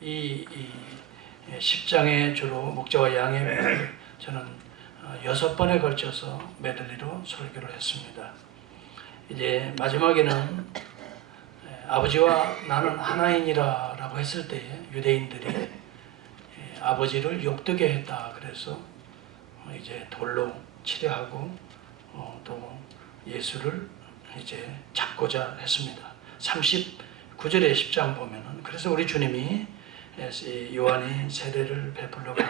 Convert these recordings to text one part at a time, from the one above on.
이 10장의 주로 목자와 양의 매를 저는 6번에 걸쳐서 메들리로 설교를 했습니다. 이제 마지막에는 아버지와 나는 하나이니라 라고 했을 때에 유대인들이 아버지를 욕되게 했다. 그래서 이제 돌로 치려하고 또 예수를 이제 잡고자 했습니다. 39절에 10장 보면은, 그래서 우리 주님이 요한이 세례를 베풀러 간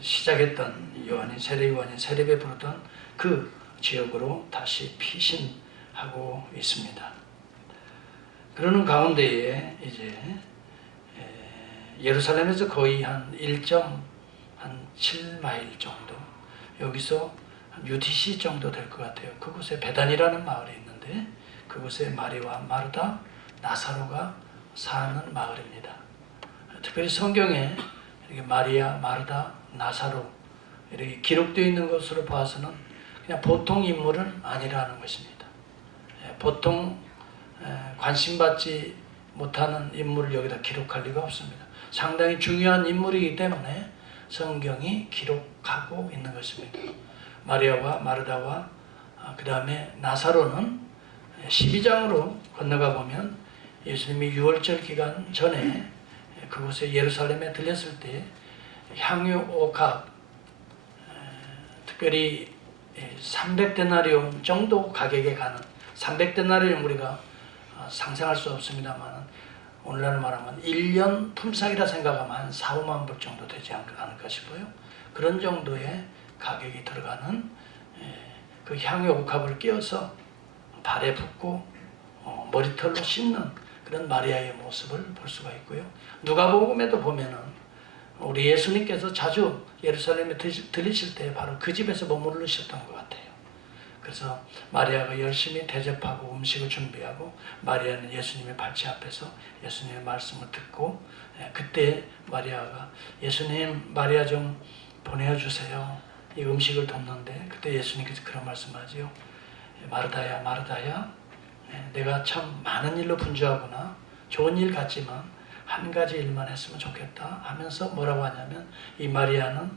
시작했던 세례 요한이 세례 베풀었던 그 지역으로 다시 피신하고 있습니다. 그러는 가운데에 이제 예루살렘에서 거의 한 1.7마일 정도, 여기서 UTC 정도 될 것 같아요. 그곳에 베단이라는 마을이 있는데 그곳에 마리와 마르다, 나사로가 사는 마을입니다. 특별히 성경에 이렇게 마리아, 마르다, 나사로 이렇게 기록되어 있는 것으로 봐서는 그냥 보통 인물은 아니라는 것입니다. 보통 관심받지 못하는 인물을 여기다 기록할 리가 없습니다. 상당히 중요한 인물이기 때문에 성경이 기록하고 있는 것입니다. 마리아와 마르다와 그 다음에 나사로는 12장으로 건너가 보면 예수님이 유월절 기간 전에 그곳에 예루살렘에 들렸을 때 향유 옥합, 특별히 300데나리온 정도 가격에 가는, 300데나리온 우리가 상상할 수 없습니다만 오늘날 말하면 1년 품삯이라 생각하면 한 4, 5만 불 정도 되지 않을까 싶어요. 그런 정도의 가격이 들어가는 그 향유 옥합을 끼워서 발에 붓고 머리털로 씻는 그런 마리아의 모습을 볼 수가 있고요. 누가복음에도 보면은 우리 예수님께서 자주 예루살렘에 들리실 때 바로 그 집에서 머무르셨던 것 같아요. 그래서 마리아가 열심히 대접하고 음식을 준비하고 마리아는 예수님의 발치 앞에서 예수님의 말씀을 듣고, 그때 마리아가 예수님, 마리아 좀 보내주세요. 이 음식을 돕는데 그때 예수님께서 그런 말씀하지요. 마르다야, 마르다야, 내가 참 많은 일로 분주하구나. 좋은 일 같지만 한 가지 일만 했으면 좋겠다 하면서 뭐라고 하냐면, 이 마리아는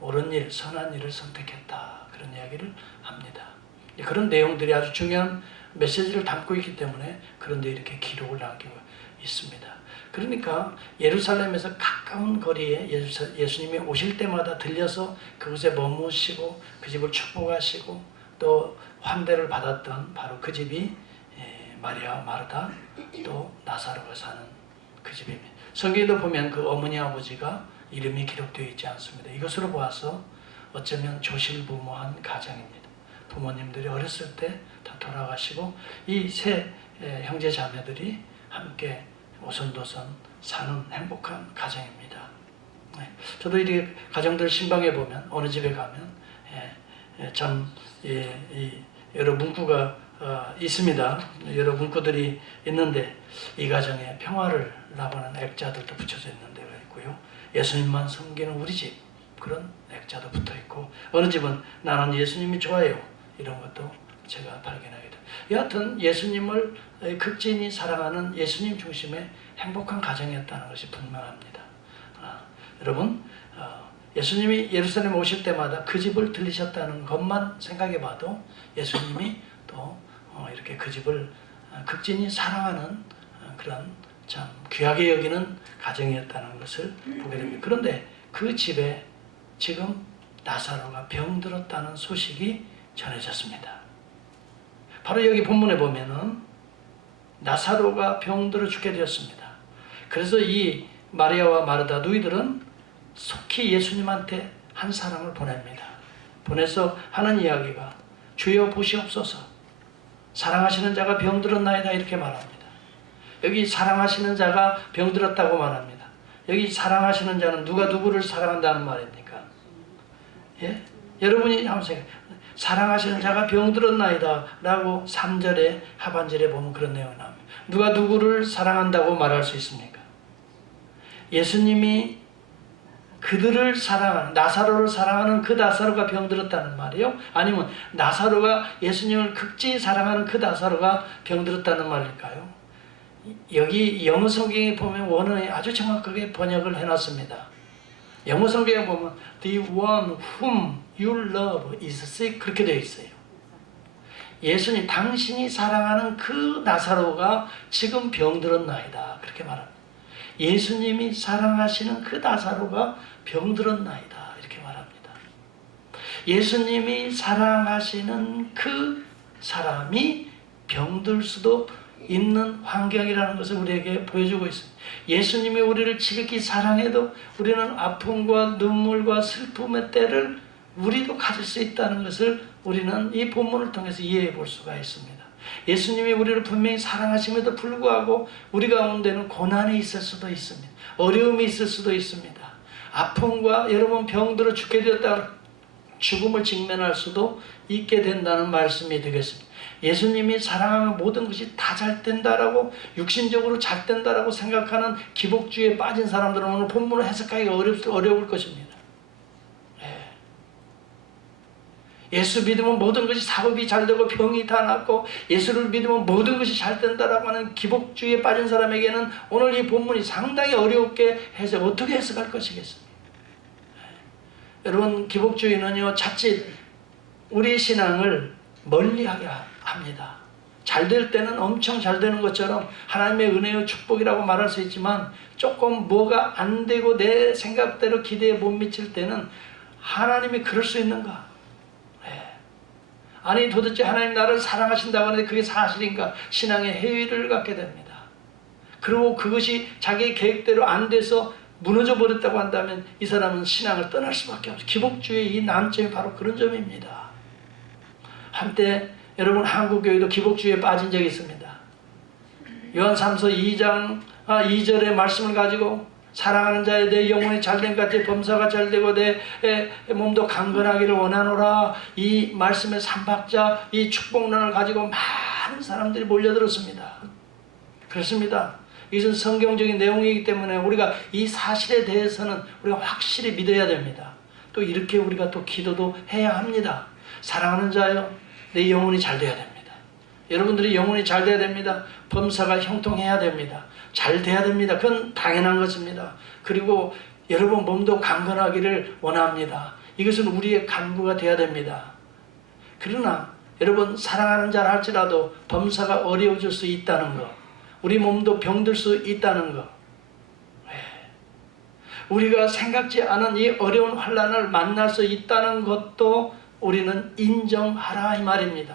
옳은 일, 선한 일을 선택했다. 그런 이야기를 합니다. 그런 내용들이 아주 중요한 메시지를 담고 있기 때문에 그런데 이렇게 기록을 남기고 있습니다. 그러니까 예루살렘에서 가까운 거리에 예수님이 오실 때마다 들려서 그곳에 머무시고 그 집을 축복하시고 또 환대를 받았던 바로 그 집이 마리아, 마르다, 또 나사로가 사는 그 집입니다. 성경에도 보면 그 어머니 아버지가 이름이 기록되어 있지 않습니다. 이것으로 보아서 어쩌면 조실부모한 가정입니다. 부모님들이 어렸을 때 다 돌아가시고 이 세 형제 자매들이 함께 오손도손 사는 행복한 가정입니다. 저도 이 가정들 신방에 보면 어느 집에 가면 참 여러 문구가 있습니다. 여러 문구들이 있는데 이 가정에 평화를 나보는 액자들도 붙여져 있는 데가 있고요. 예수님만 섬기는 우리 집, 그런 액자도 붙어 있고, 어느 집은 나는 예수님이 좋아요, 이런 것도 제가 발견하게 됩니다. 여하튼 예수님을 극진히 사랑하는 예수님 중심의 행복한 가정이었다는 것이 분명합니다. 여러분, 예수님이 예루살렘에 오실 때마다 그 집을 들리셨다는 것만 생각해 봐도 예수님이 또 이렇게 그 집을 극진히 사랑하는 그런 참 귀하게 여기는 가정이었다는 것을 보게 됩니다. 그런데 그 집에 지금 나사로가 병들었다는 소식이 전해졌습니다. 바로 여기 본문에 보면은 나사로가 병들어 죽게 되었습니다. 그래서 이 마리아와 마르다 누이들은 속히 예수님한테 한 사람을 보냅니다. 보내서 하는 이야기가, 주여 보시옵소서, 사랑하시는 자가 병들었나이다, 이렇게 말합니다. 여기 사랑하시는 자가 병들었다고 말합니다. 여기 사랑하시는 자는 누가 누구를 사랑한다는 말입니까? 예? 여러분이 한번 생각해요. 사랑하시는 자가 병들었나이다 라고 3절에 하반절에 보면 그런 내용이 나옵니다. 누가 누구를 사랑한다고 말할 수 있습니까? 예수님이 그들을 사랑하는, 나사로를 사랑하는 그 나사로가 병들었다는 말이에요? 아니면 나사로가 예수님을 극진히 사랑하는 그 나사로가 병들었다는 말일까요? 여기 영어 성경에 보면 원어에 아주 정확하게 번역을 해놨습니다. 영어 성경에 보면 The one whom you love is sick 그렇게 되어 있어요. 예수님 당신이 사랑하는 그 나사로가 지금 병들었나이다 그렇게 말합니다. 예수님이 사랑하시는 그 나사로가 병들었나이다 이렇게 말합니다. 예수님이 사랑하시는 그 사람이 병들 수도 있는 환경이라는 것을 우리에게 보여주고 있습니다. 예수님이 우리를 지극히 사랑해도 우리는 아픔과 눈물과 슬픔의 때를 우리도 가질 수 있다는 것을 우리는 이 본문을 통해서 이해해 볼 수가 있습니다. 예수님이 우리를 분명히 사랑하심에도 불구하고 우리 가운데는 고난이 있을 수도 있습니다. 어려움이 있을 수도 있습니다. 아픔과 여러분 병들어 죽게 되었다 죽음을 직면할 수도 있게 된다는 말씀이 되겠습니다. 예수님이 사랑하면 모든 것이 다 잘 된다라고 육신적으로 잘 된다라고 생각하는 기복주의에 빠진 사람들은 오늘 본문을 해석하기가 어려울 것입니다. 예수 믿으면 모든 것이 사업이 잘 되고 병이 다 낫고 예수를 믿으면 모든 것이 잘 된다라고 하는 기복주의에 빠진 사람에게는 오늘 이 본문이 상당히 어렵게 해서 어떻게 해석할 것이겠습니까? 여러분 기복주의는요 자칫 우리의 신앙을 멀리하게 합니다. 잘 될 때는 엄청 잘 되는 것처럼 하나님의 은혜와 축복이라고 말할 수 있지만 조금 뭐가 안 되고 내 생각대로 기대에 못 미칠 때는 하나님이 그럴 수 있는가? 아니 도대체 하나님 나를 사랑하신다고 하는데 그게 사실인가? 신앙의 해이를 갖게 됩니다. 그리고 그것이 자기의 계획대로 안 돼서 무너져 버렸다고 한다면 이 사람은 신앙을 떠날 수밖에 없어요. 기복주의의 이 난점이 바로 그런 점입니다. 한때 여러분 한국교회도 기복주의에 빠진 적이 있습니다. 요한삼서 2장 2절의 말씀을 가지고 사랑하는 자에 내 영혼이 잘된 같이 범사가 잘되고 내 몸도 강건하기를 원하노라 이 말씀의 삼박자 이 축복론을 가지고 많은 사람들이 몰려들었습니다. 그렇습니다. 이것은 성경적인 내용이기 때문에 우리가 이 사실에 대해서는 우리가 확실히 믿어야 됩니다. 또 이렇게 우리가 또 기도도 해야 합니다. 사랑하는 자여 내 영혼이 잘 돼야 됩니다. 여러분들이 영혼이 잘 돼야 됩니다. 범사가 형통해야 됩니다. 잘 돼야 됩니다. 그건 당연한 것입니다. 그리고 여러분 몸도 강건하기를 원합니다. 이것은 우리의 간구가 돼야 됩니다. 그러나 여러분 사랑하는 자라 할지라도 범사가 어려워질 수 있다는 것, 우리 몸도 병들 수 있다는 것, 우리가 생각지 않은 이 어려운 환난을 만날 수 있다는 것도 우리는 인정하라 이 말입니다.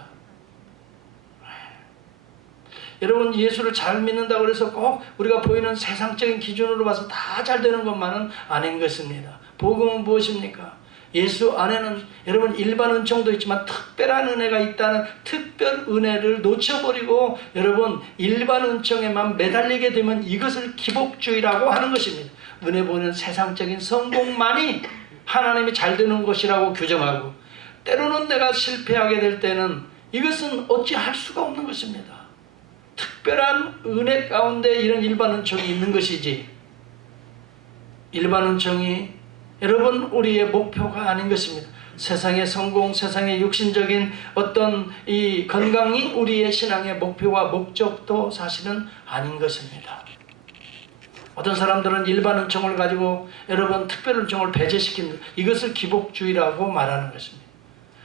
여러분 예수를 잘 믿는다고 해서 꼭 우리가 보이는 세상적인 기준으로 봐서 다 잘 되는 것만은 아닌 것입니다. 복음은 무엇입니까? 예수 안에는 여러분 일반 은총도 있지만 특별한 은혜가 있다는 특별 은혜를 놓쳐버리고 여러분 일반 은총에만 매달리게 되면 이것을 기복주의라고 하는 것입니다. 은혜 보는 세상적인 성공만이 하나님이 잘 되는 것이라고 규정하고 때로는 내가 실패하게 될 때는 이것은 어찌할 수가 없는 것입니다. 특별한 은혜 가운데 이런 일반 은총이 있는 것이지 일반 은총이 여러분 우리의 목표가 아닌 것입니다. 세상의 성공, 세상의 육신적인 어떤 이 건강이 우리의 신앙의 목표와 목적도 사실은 아닌 것입니다. 어떤 사람들은 일반 은총을 가지고 여러분 특별 은총을 배제시킵니다. 이것을 기복주의라고 말하는 것입니다.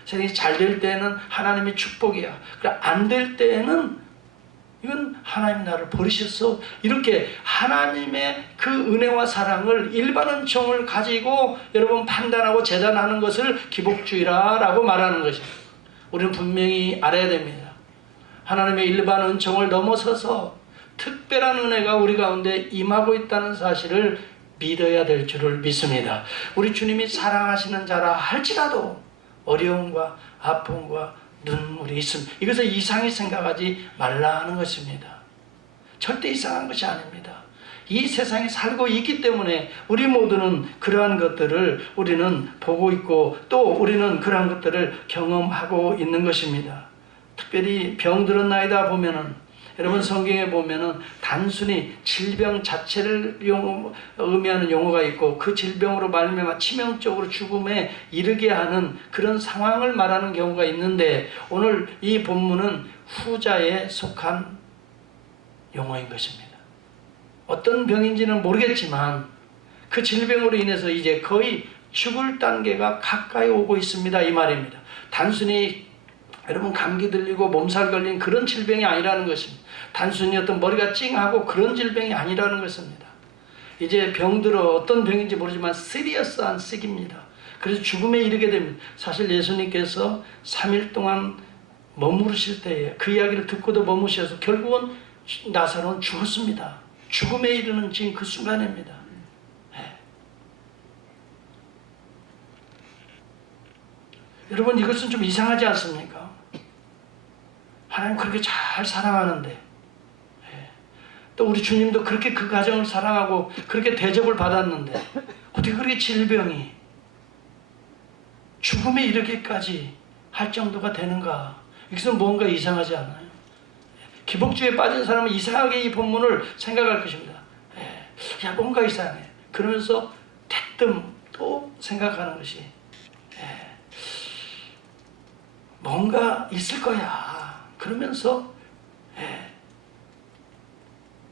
세상이 잘 될 때는 하나님의 축복이야. 안 될 때는 이건 하나님 나를 버리셨어. 이렇게 하나님의 그 은혜와 사랑을 일반 은총을 가지고 여러분 판단하고 재단하는 것을 기복주의라고 말하는 것입니다. 우리는 분명히 알아야 됩니다. 하나님의 일반 은총을 넘어서서 특별한 은혜가 우리 가운데 임하고 있다는 사실을 믿어야 될 줄을 믿습니다. 우리 주님이 사랑하시는 자라 할지라도 어려움과 아픔과 눈물이 있습니다. 이것을 이상히 생각하지 말라 하는 것입니다. 절대 이상한 것이 아닙니다. 이 세상에 살고 있기 때문에 우리 모두는 그러한 것들을 우리는 보고 있고 또 우리는 그러한 것들을 경험하고 있는 것입니다. 특별히 병들은 나이다 보면은 여러분 성경에 보면은 단순히 질병 자체를 의미하는 용어가 있고 그 질병으로 말미암아 치명적으로 죽음에 이르게 하는 그런 상황을 말하는 경우가 있는데 오늘 이 본문은 후자에 속한 용어인 것입니다. 어떤 병인지는 모르겠지만 그 질병으로 인해서 이제 거의 죽을 단계가 가까이 오고 있습니다, 이 말입니다. 단순히 여러분 감기 들리고 몸살 걸린 그런 질병이 아니라는 것입니다. 단순히 어떤 머리가 찡하고 그런 질병이 아니라는 것입니다. 이제 병들어 어떤 병인지 모르지만 시리어스한 시기입니다. 그래서 죽음에 이르게 됩니다. 사실 예수님께서 3일 동안 머무르실 때에 그 이야기를 듣고도 머무셔서 결국은 나사로는 죽었습니다. 죽음에 이르는 지금 그 순간입니다. 네. 여러분 이것은 좀 이상하지 않습니까? 하나님 그렇게 잘 사랑하는데 네. 또 우리 주님도 그렇게 그 가정을 사랑하고 그렇게 대접을 받았는데 어떻게 그렇게 질병이 죽음에 이르기까지 할 정도가 되는가? 이것은 뭔가 이상하지 않아요? 기복주의에 빠진 사람은 이상하게 이 본문을 생각할 것입니다. 야 뭔가 이상해. 그러면서 대뜸 또 생각하는 것이 뭔가 있을 거야. 그러면서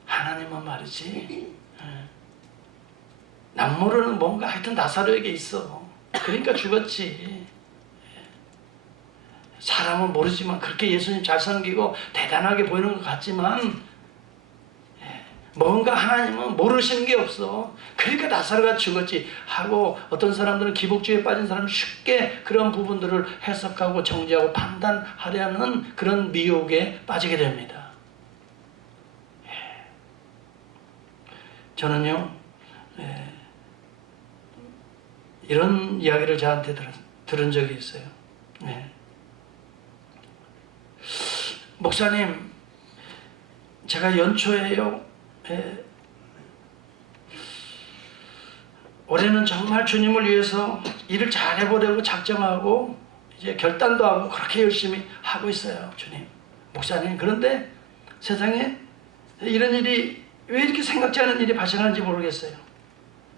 하나님은 말이지 남 모르는 뭔가 하여튼 나사로에게 있어. 그러니까 죽었지. 사람은 모르지만 그렇게 예수님 잘 섬기고 대단하게 보이는 것 같지만 뭔가 하나님은 모르시는 게 없어. 그러니까 나사로가 죽었지 하고 어떤 사람들은 기복주의에 빠진 사람은 쉽게 그런 부분들을 해석하고 정죄하고 판단하려는 그런 미혹에 빠지게 됩니다. 저는요 이런 이야기를 저한테 들은 적이 있어요. 목사님, 제가 연초에요. 올해는 정말 주님을 위해서 일을 잘 해보려고 작정하고 이제 결단도 하고 그렇게 열심히 하고 있어요, 주님. 목사님, 그런데 세상에 이런 일이 왜 이렇게 생각지 않은 일이 발생하는지 모르겠어요.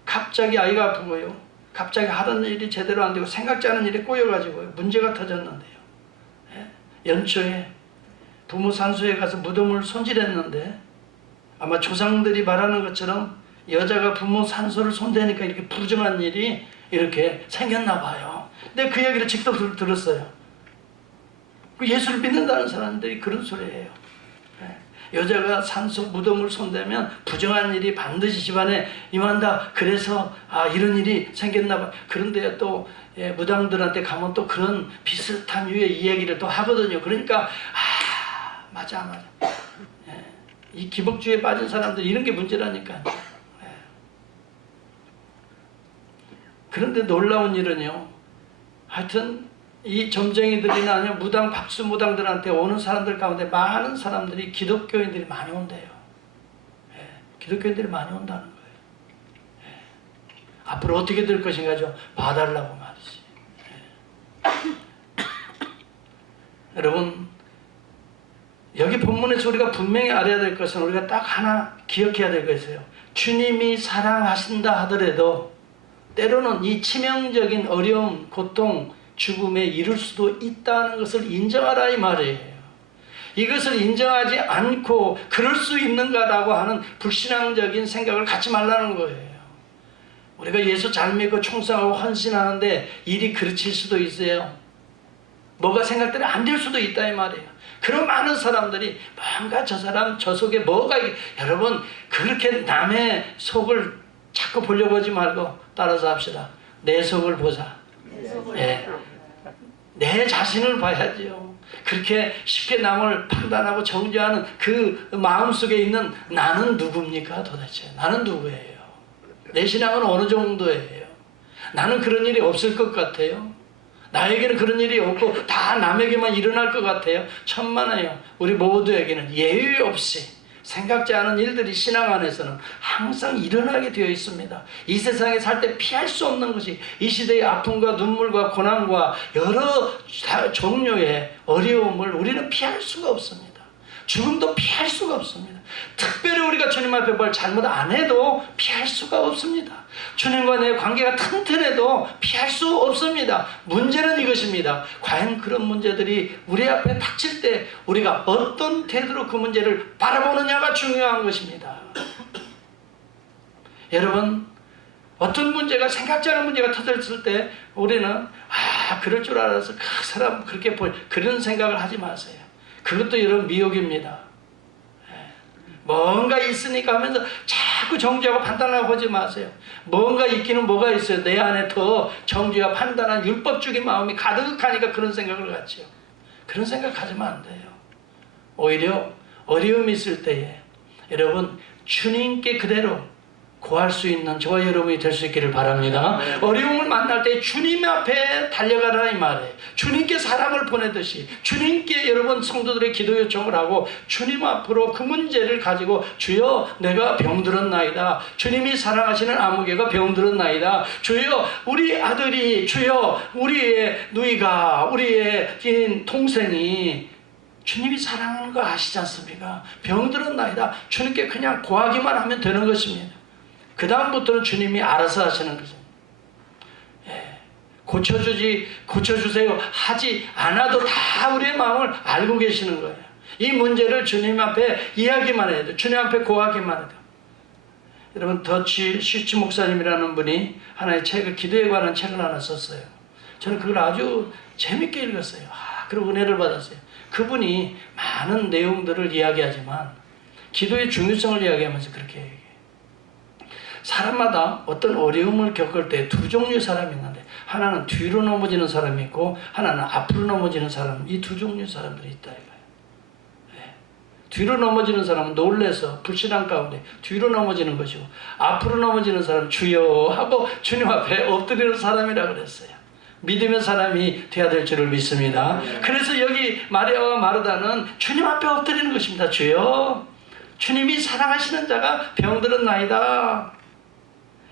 갑자기 아이가 아프고요. 갑자기 하던 일이 제대로 안 되고 생각지 않은 일이 꼬여가지고 문제가 터졌는데요. 연초에 부모 산소에 가서 무덤을 손질했는데 아마 조상들이 말하는 것처럼 여자가 부모 산소를 손대니까 이렇게 부정한 일이 이렇게 생겼나 봐요. 근데 그 이야기를 직접 들었어요. 예수를 믿는다는 사람들이 그런 소리예요. 여자가 산소 무덤을 손대면 부정한 일이 반드시 집안에 임한다. 그래서 이런 일이 생겼나 봐. 그런데 또 무당들한테 가면 또 그런 비슷한 유의 이야기를 또 하거든요. 그러니까 맞아. 이 기복주의에 빠진 사람들 이런 게 문제라니까. 그런데 놀라운 일은요. 하여튼 이 점쟁이들이나 아니면 무당, 박수 무당들한테 오는 사람들 가운데 많은 사람들이 기독교인들이 많이 온대요. 기독교인들이 많이 온다는 거예요. 앞으로 어떻게 될 것인가 좀 봐달라고 말이지. 여러분, 여기 본문에서 우리가 분명히 알아야 될 것은 우리가 딱 하나 기억해야 될 것이에요. 주님이 사랑하신다 하더라도 때로는 이 치명적인 어려움, 고통, 죽음에 이를 수도 있다는 것을 인정하라 이 말이에요. 이것을 인정하지 않고 그럴 수 있는가라고 하는 불신앙적인 생각을 갖지 말라는 거예요. 우리가 예수 잘 믿고 충성하고 헌신하는데 일이 그르칠 수도 있어요. 뭐가 생각대로 안 될 수도 있다 이 말이에요. 그런 많은 사람들이 뭔가 저 사람 저 속에 뭐가 여러분 그렇게 남의 속을 자꾸 보려고 하지 말고 따라서 합시다. 내 속을 보자. 내 자신을 봐야지요. 그렇게 쉽게 남을 판단하고 정죄하는 그 마음속에 있는 나는 누굽니까 도대체? 나는 누구예요? 내 신앙은 어느 정도예요? 나는 그런 일이 없을 것 같아요? 나에게는 그런 일이 없고 다 남에게만 일어날 것 같아요? 천만에요. 우리 모두에게는 예외 없이 생각지 않은 일들이 신앙 안에서는 항상 일어나게 되어 있습니다. 이 세상에 살 때 피할 수 없는 것이 이 시대의 아픔과 눈물과 고난과 여러 종류의 어려움을 우리는 피할 수가 없습니다. 죽음도 피할 수가 없습니다. 특별히 우리가 주님 앞에 뭘 잘못 안 해도 피할 수가 없습니다. 주님과 내 관계가 튼튼해도 피할 수 없습니다. 문제는 이것입니다. 과연 그런 문제들이 우리 앞에 닥칠 때 우리가 어떤 태도로 그 문제를 바라보느냐가 중요한 것입니다. 여러분, 어떤 문제가 생각지 않은 문제가 터졌을 때 우리는 그럴 줄 알아서 그 사람 그렇게 그런 생각을 하지 마세요. 그것도 여러분 미혹입니다. 뭔가 있으니까 하면서 자꾸 정죄하고 판단하고 하지 마세요. 뭔가 있기는 뭐가 있어요. 내 안에 더 정죄와 판단한 율법적인 마음이 가득하니까 그런 생각을 갖지요. 그런 생각 가지면 안 돼요. 오히려 어려움이 있을 때에 여러분 주님께 그대로 구할 수 있는 저와 여러분이 될 수 있기를 바랍니다. 어려움을 만날 때 주님 앞에 달려가라 이 말이에요. 주님께 사랑을 보내듯이 주님께 여러분 성도들의 기도 요청을 하고 주님 앞으로 그 문제를 가지고 주여 내가 병들었나이다. 주님이 사랑하시는 아무개가 병들었나이다. 주여 우리 아들이 주여 우리의 누이가 우리의 동생이 주님이 사랑하는 거 아시지 않습니까? 병들었나이다. 주님께 그냥 구하기만 하면 되는 것입니다. 그 다음부터는 주님이 알아서 하시는 거죠. 고쳐주세요 하지 않아도 다 우리의 마음을 알고 계시는 거예요. 이 문제를 주님 앞에 이야기만 해야 돼요. 주님 앞에 고하기만 해도. 여러분 더치 슈치 목사님이라는 분이 하나의 책을 기도에 관한 책을 하나 썼어요. 저는 그걸 아주 재밌게 읽었어요. 그리고 은혜를 받았어요. 그분이 많은 내용들을 이야기하지만 기도의 중요성을 이야기하면서 그렇게 얘기해요. 사람마다 어떤 어려움을 겪을 때 두 종류의 사람이 있는데 하나는 뒤로 넘어지는 사람이 있고 하나는 앞으로 넘어지는 사람, 이 두 종류의 사람들이 있다 이거예요. 뒤로 넘어지는 사람은 놀래서 불신앙 가운데 뒤로 넘어지는 것이고 앞으로 넘어지는 사람은 주여 하고 주님 앞에 엎드리는 사람이라고 그랬어요. 믿음의 사람이 되어야 될 줄을 믿습니다. 그래서 여기 마리아와 마르다는 주님 앞에 엎드리는 것입니다. 주여 주님이 사랑하시는 자가 병들었나이다.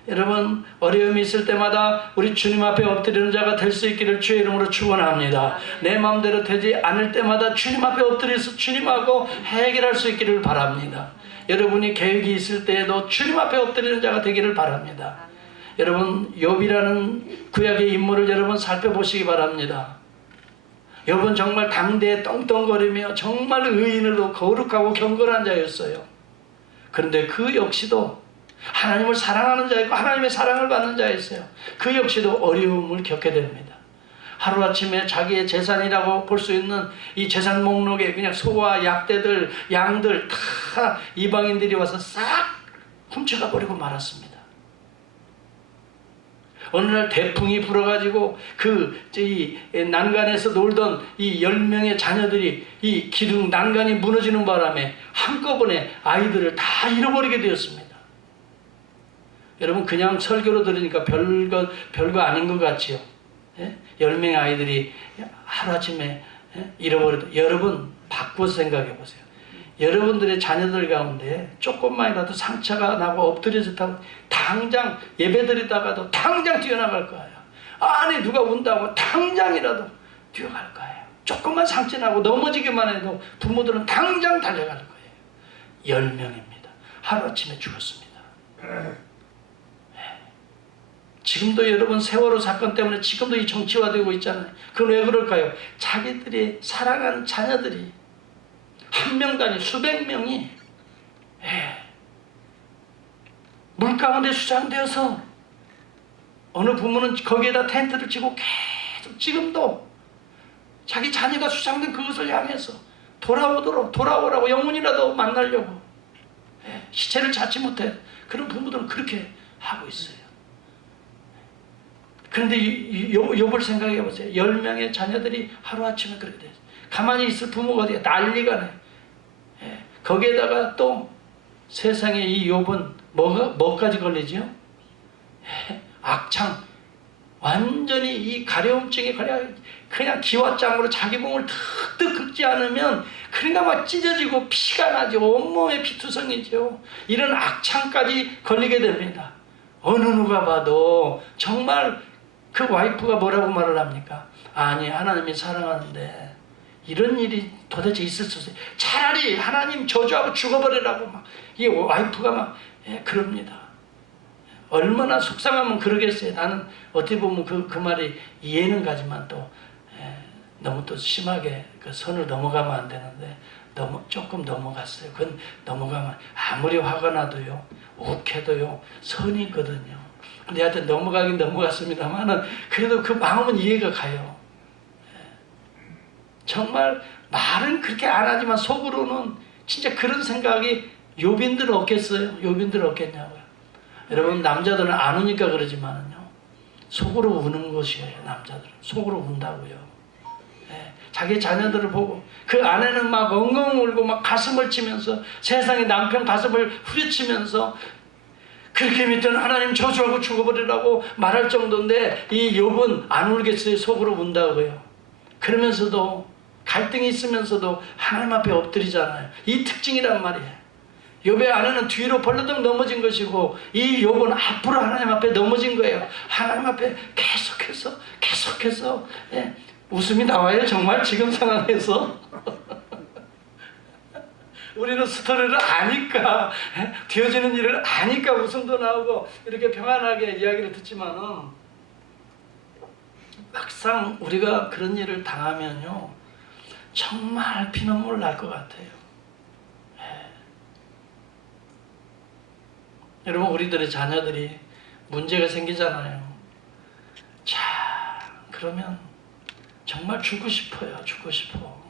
여러분 어려움이 있을 때마다 우리 주님 앞에 엎드리는 자가 될 수 있기를 주의 이름으로 축원합니다. 내 마음대로 되지 않을 때마다 주님 앞에 엎드려서 주님하고 해결할 수 있기를 바랍니다. 여러분이 계획이 있을 때에도 주님 앞에 엎드리는 자가 되기를 바랍니다. 여러분 욥이라는 구약의 인물을 여러분 살펴보시기 바랍니다. 욥은 정말 당대에 떵떵거리며 정말 의인으로 거룩하고 경건한 자였어요. 그런데 그 역시도 하나님을 사랑하는 자였고 하나님의 사랑을 받는 자였어요. 그 역시도 어려움을 겪게 됩니다. 하루아침에 자기의 재산이라고 볼 수 있는 이 재산 목록에 그냥 소와 약대들, 양들 다 이방인들이 와서 싹 훔쳐가 버리고 말았습니다. 어느 날 태풍이 불어가지고 이 난간에서 놀던 이 10명의 자녀들이 이 기둥 난간이 무너지는 바람에 한꺼번에 아이들을 다 잃어버리게 되었습니다. 여러분 그냥 설교로 들으니까 별거 아닌 것 같지요. 10명의 아이들이 하루아침에 잃어버려도 여러분 바꿔 생각해 보세요. 여러분들의 자녀들 가운데 조금만이라도 상처가 나고 엎드려졌다고 당장 예배드리다가도 당장 뛰어나갈 거예요. 아니 누가 운다고 당장이라도 뛰어갈 거예요. 조금만 상처 나고 넘어지기만 해도 부모들은 당장 달려갈 거예요. 10명입니다. 하루아침에 죽었습니다. 지금도 여러분 세월호 사건 때문에 지금도 이 정치화되고 있잖아요. 그건 왜 그럴까요? 자기들이 사랑하는 자녀들이 한 명 단위 수백 명이 물 가운데 수장되어서 어느 부모는 거기에다 텐트를 치고 계속 지금도 자기 자녀가 수장된 그것을 향해서 돌아오라고 영혼이라도 만나려고 시체를 찾지 못해 그런 부모들은 그렇게 하고 있어요. 그런데 욥을 생각해 보세요. 10명의 자녀들이 하루아침에 그렇게 됐어요. 가만히 있을 부모가 어디가 난리가 나요. 거기에다가 또 세상에 이 욥은 뭐까지 걸리죠? 악창. 완전히 이 가려움증에 걸려 그냥 기와장으로 자기 몸을 득득 긁지 않으면 그러니까 막 찢어지고 피가 나죠. 온몸에 피투성이죠. 이런 악창까지 걸리게 됩니다. 어느 누가 봐도 정말 그 와이프가 뭐라고 말을 합니까? 아니 하나님이 사랑하는데 이런 일이 도대체 있을 수 없어요. 차라리 하나님 저주하고 죽어버리라고 막 이 와이프가 막 그럽니다. 얼마나 속상하면 그러겠어요. 나는 어떻게 보면 그 말이 이해는 가지만 또 너무 또 심하게 그 선을 넘어가면 안 되는데 조금 넘어갔어요. 그건 넘어가면 아무리 화가 나도요, 욱해도요, 선이 있거든요. 근데 하여튼 넘어가긴 넘어갔습니다만은 그래도 그 마음은 이해가 가요. 정말 말은 그렇게 안 하지만 속으로는 진짜 그런 생각이 욥인들 없겠어요? 욥인들 없겠냐고요. 여러분 남자들은 안 우니까 그러지만은요, 속으로 우는 것이에요. 남자들은 속으로 운다고요. 자기 자녀들을 보고 그 아내는 막 엉엉 울고 막 가슴을 치면서 세상에 남편 가슴을 후려치면서 그렇게 믿던 하나님 저주하고 죽어버리라고 말할 정도인데 이 욥은 안 울겠어요. 속으로 운다고요. 그러면서도 갈등이 있으면서도 하나님 앞에 엎드리잖아요. 이 특징이란 말이에요. 욥의 아내는 뒤로 벌러덩 넘어진 것이고 이 욥은 앞으로 하나님 앞에 넘어진 거예요. 하나님 앞에 계속해서 웃음이 나와요. 정말 지금 상황에서 우리는 스토리를 아니까 되어지는 일을 아니까 웃음도 나오고 이렇게 평안하게 이야기를 듣지만은 막상 우리가 그런 일을 당하면요 정말 피눈물 날 것 같아요. 여러분 우리들의 자녀들이 문제가 생기잖아요. 자 그러면 정말 주고 싶어요. 주고 싶어.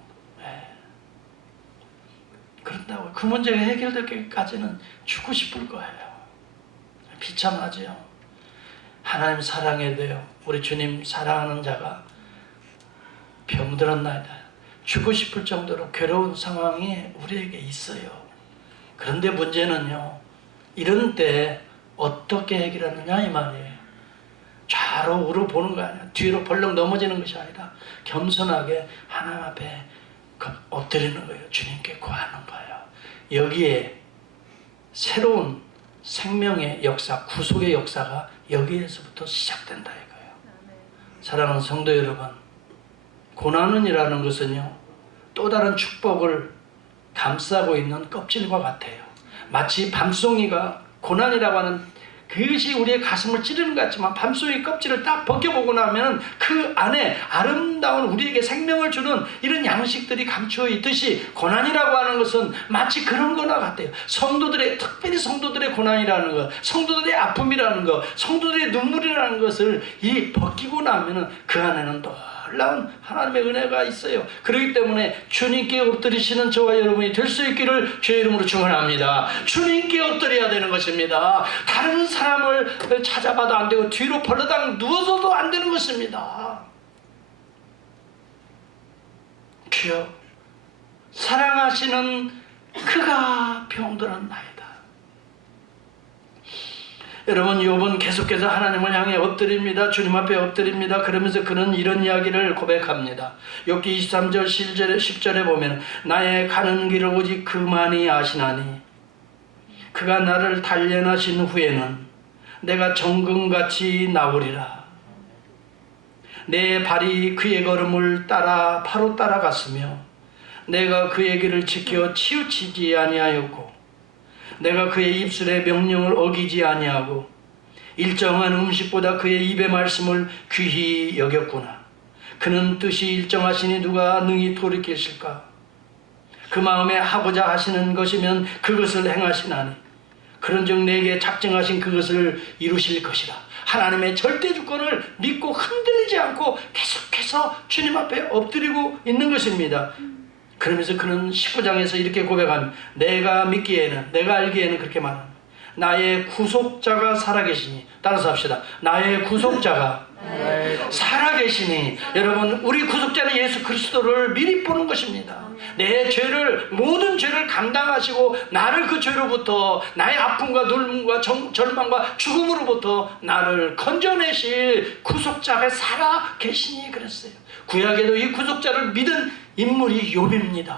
그런다고 그 문제가 해결되기까지는 주고 싶을 거예요. 비참하지요. 하나님 사랑해야 돼요. 우리 주님 사랑하는 자가 병들었나이다. 주고 싶을 정도로 괴로운 상황이 우리에게 있어요. 그런데 문제는요, 이런 때 어떻게 해결하느냐 이 말이에요. 좌로 우로 보는 거 아니야. 뒤로 벌렁 넘어지는 것이 아니라 겸손하게 하나님 앞에 엎드리는 거예요. 주님께 구하는 거예요. 여기에 새로운 생명의 역사, 구속의 역사가 여기에서부터 시작된다 이거예요. 사랑하는 성도 여러분, 고난은이라는 것은요 또 다른 축복을 감싸고 있는 껍질과 같아요. 마치 밤송이가 고난이라고 하는 그것이 우리의 가슴을 찌르는 것 같지만 밤송이 껍질을 딱 벗겨보고 나면 그 안에 아름다운 우리에게 생명을 주는 이런 양식들이 감추어 있듯이 고난이라고 하는 것은 마치 그런 거나 같아요. 성도들의, 특별히 성도들의 고난이라는 것, 성도들의 아픔이라는 것, 성도들의 눈물이라는 것을 이 벗기고 나면 그 안에는 놀라운 하나님의 은혜가 있어요. 그렇기 때문에 주님께 엎드리시는 저와 여러분이 될 수 있기를 주의 이름으로 축원합니다. 주님께 엎드려야 되는 것입니다. 다른 사람을 찾아봐도 안 되고 뒤로 벌러당 누워서도 안 되는 것입니다. 주여, 사랑하시는 그가 병들었나이다. 여러분 욥은 계속해서 하나님을 향해 엎드립니다. 주님 앞에 엎드립니다. 그러면서 그는 이런 이야기를 고백합니다. 욥기 23절 10절에 보면 나의 가는 길을 오직 그만이 아시나니 그가 나를 단련하신 후에는 내가 정금같이 나오리라. 내 발이 그의 걸음을 따라 바로 따라갔으며 내가 그의 길을 지켜 치우치지 아니하였고 내가 그의 입술의 명령을 어기지 아니하고 일정한 음식보다 그의 입의 말씀을 귀히 여겼구나. 그는 뜻이 일정하시니 누가 능히 돌이키실까? 그 마음에 하고자 하시는 것이면 그것을 행하시나니 그런즉 내게 작정하신 그것을 이루실 것이라. 하나님의 절대 주권을 믿고 흔들리지 않고 계속해서 주님 앞에 엎드리고 있는 것입니다. 그러면서 그는 19장에서 이렇게 고백합니다. 내가 믿기에는, 내가 알기에는 그렇게 말합니다. 나의 구속자가 살아계시니, 따라서 합시다. 나의 구속자가 살아계시니. 여러분 우리 구속자는 예수 그리스도를 미리 보는 것입니다. 내 죄를, 모든 죄를 감당하시고 나를 그 죄로부터, 나의 아픔과 눈물과 절망과 죽음으로부터 나를 건져내실 구속자가 살아계시니 그랬어요. 구약에도 이 구속자를 믿은 인물이 욥입니다.